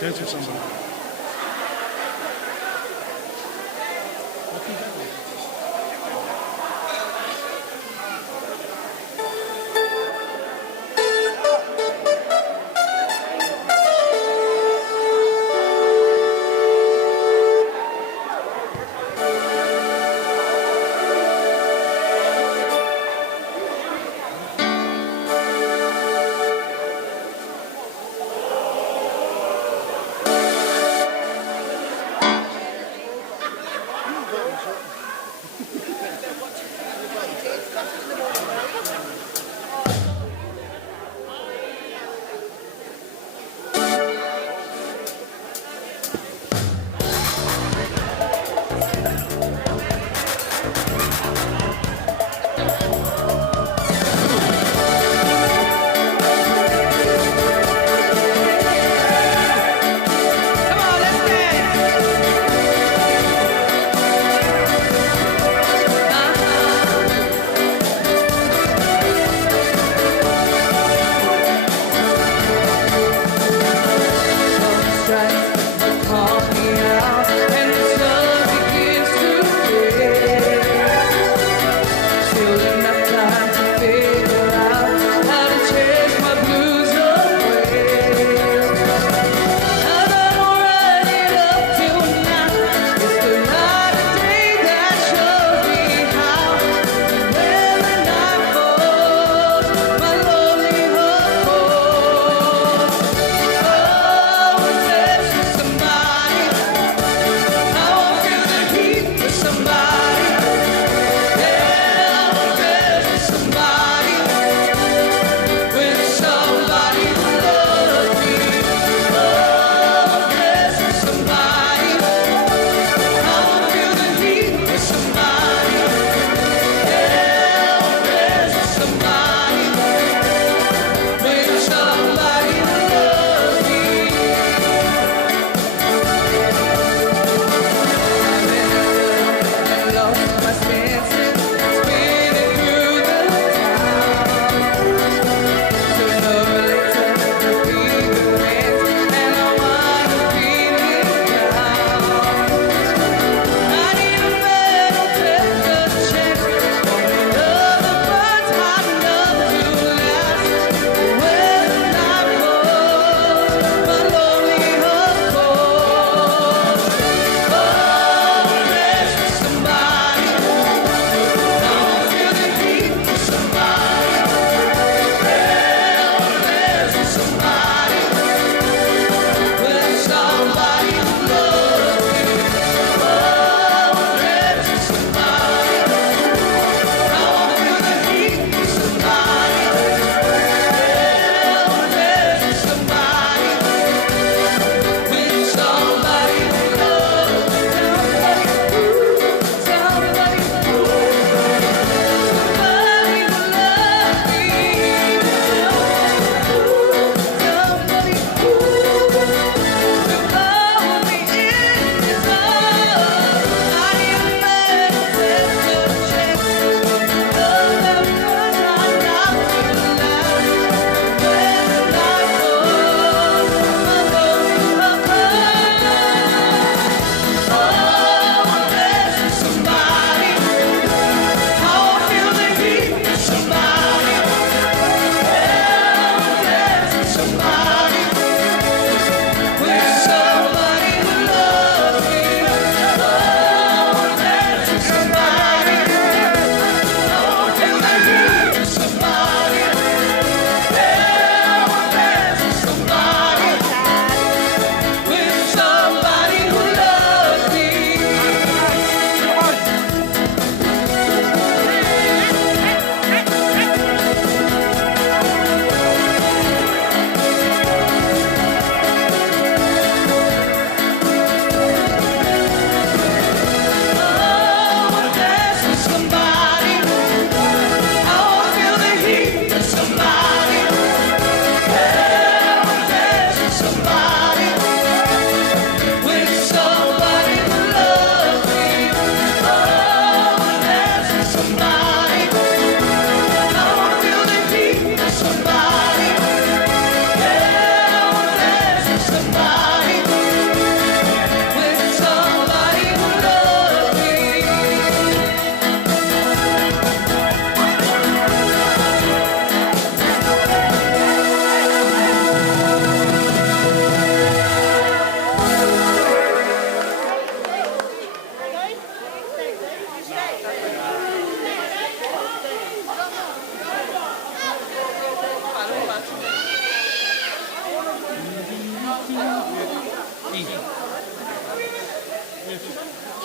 Dance with somebody.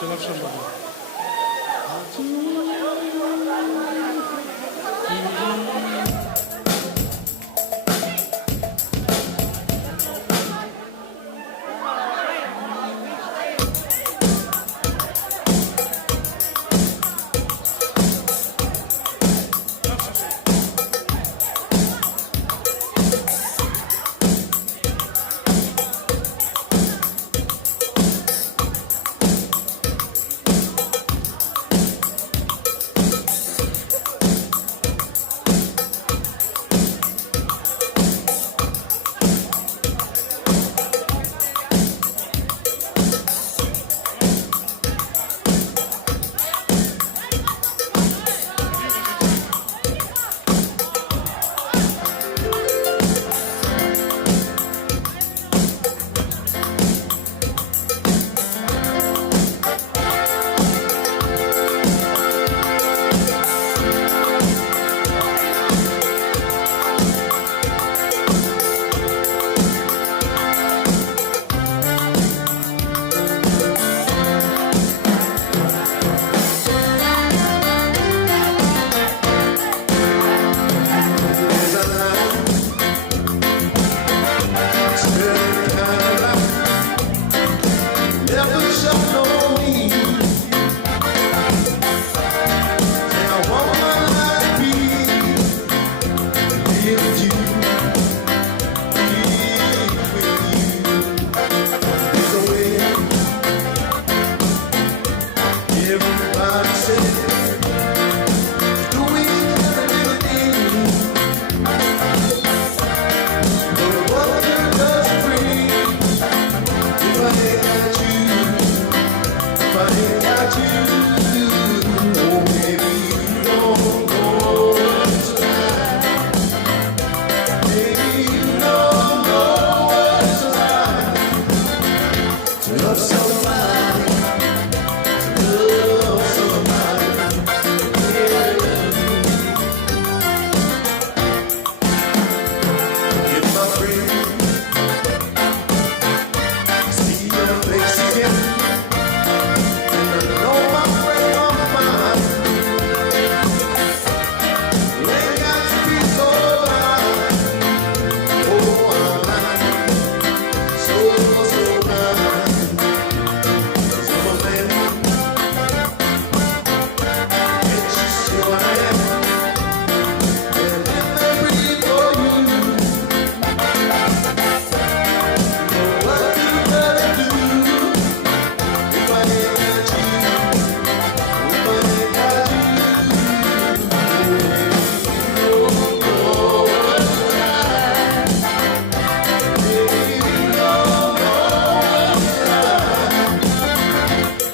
To love somebody.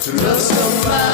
To love somebody.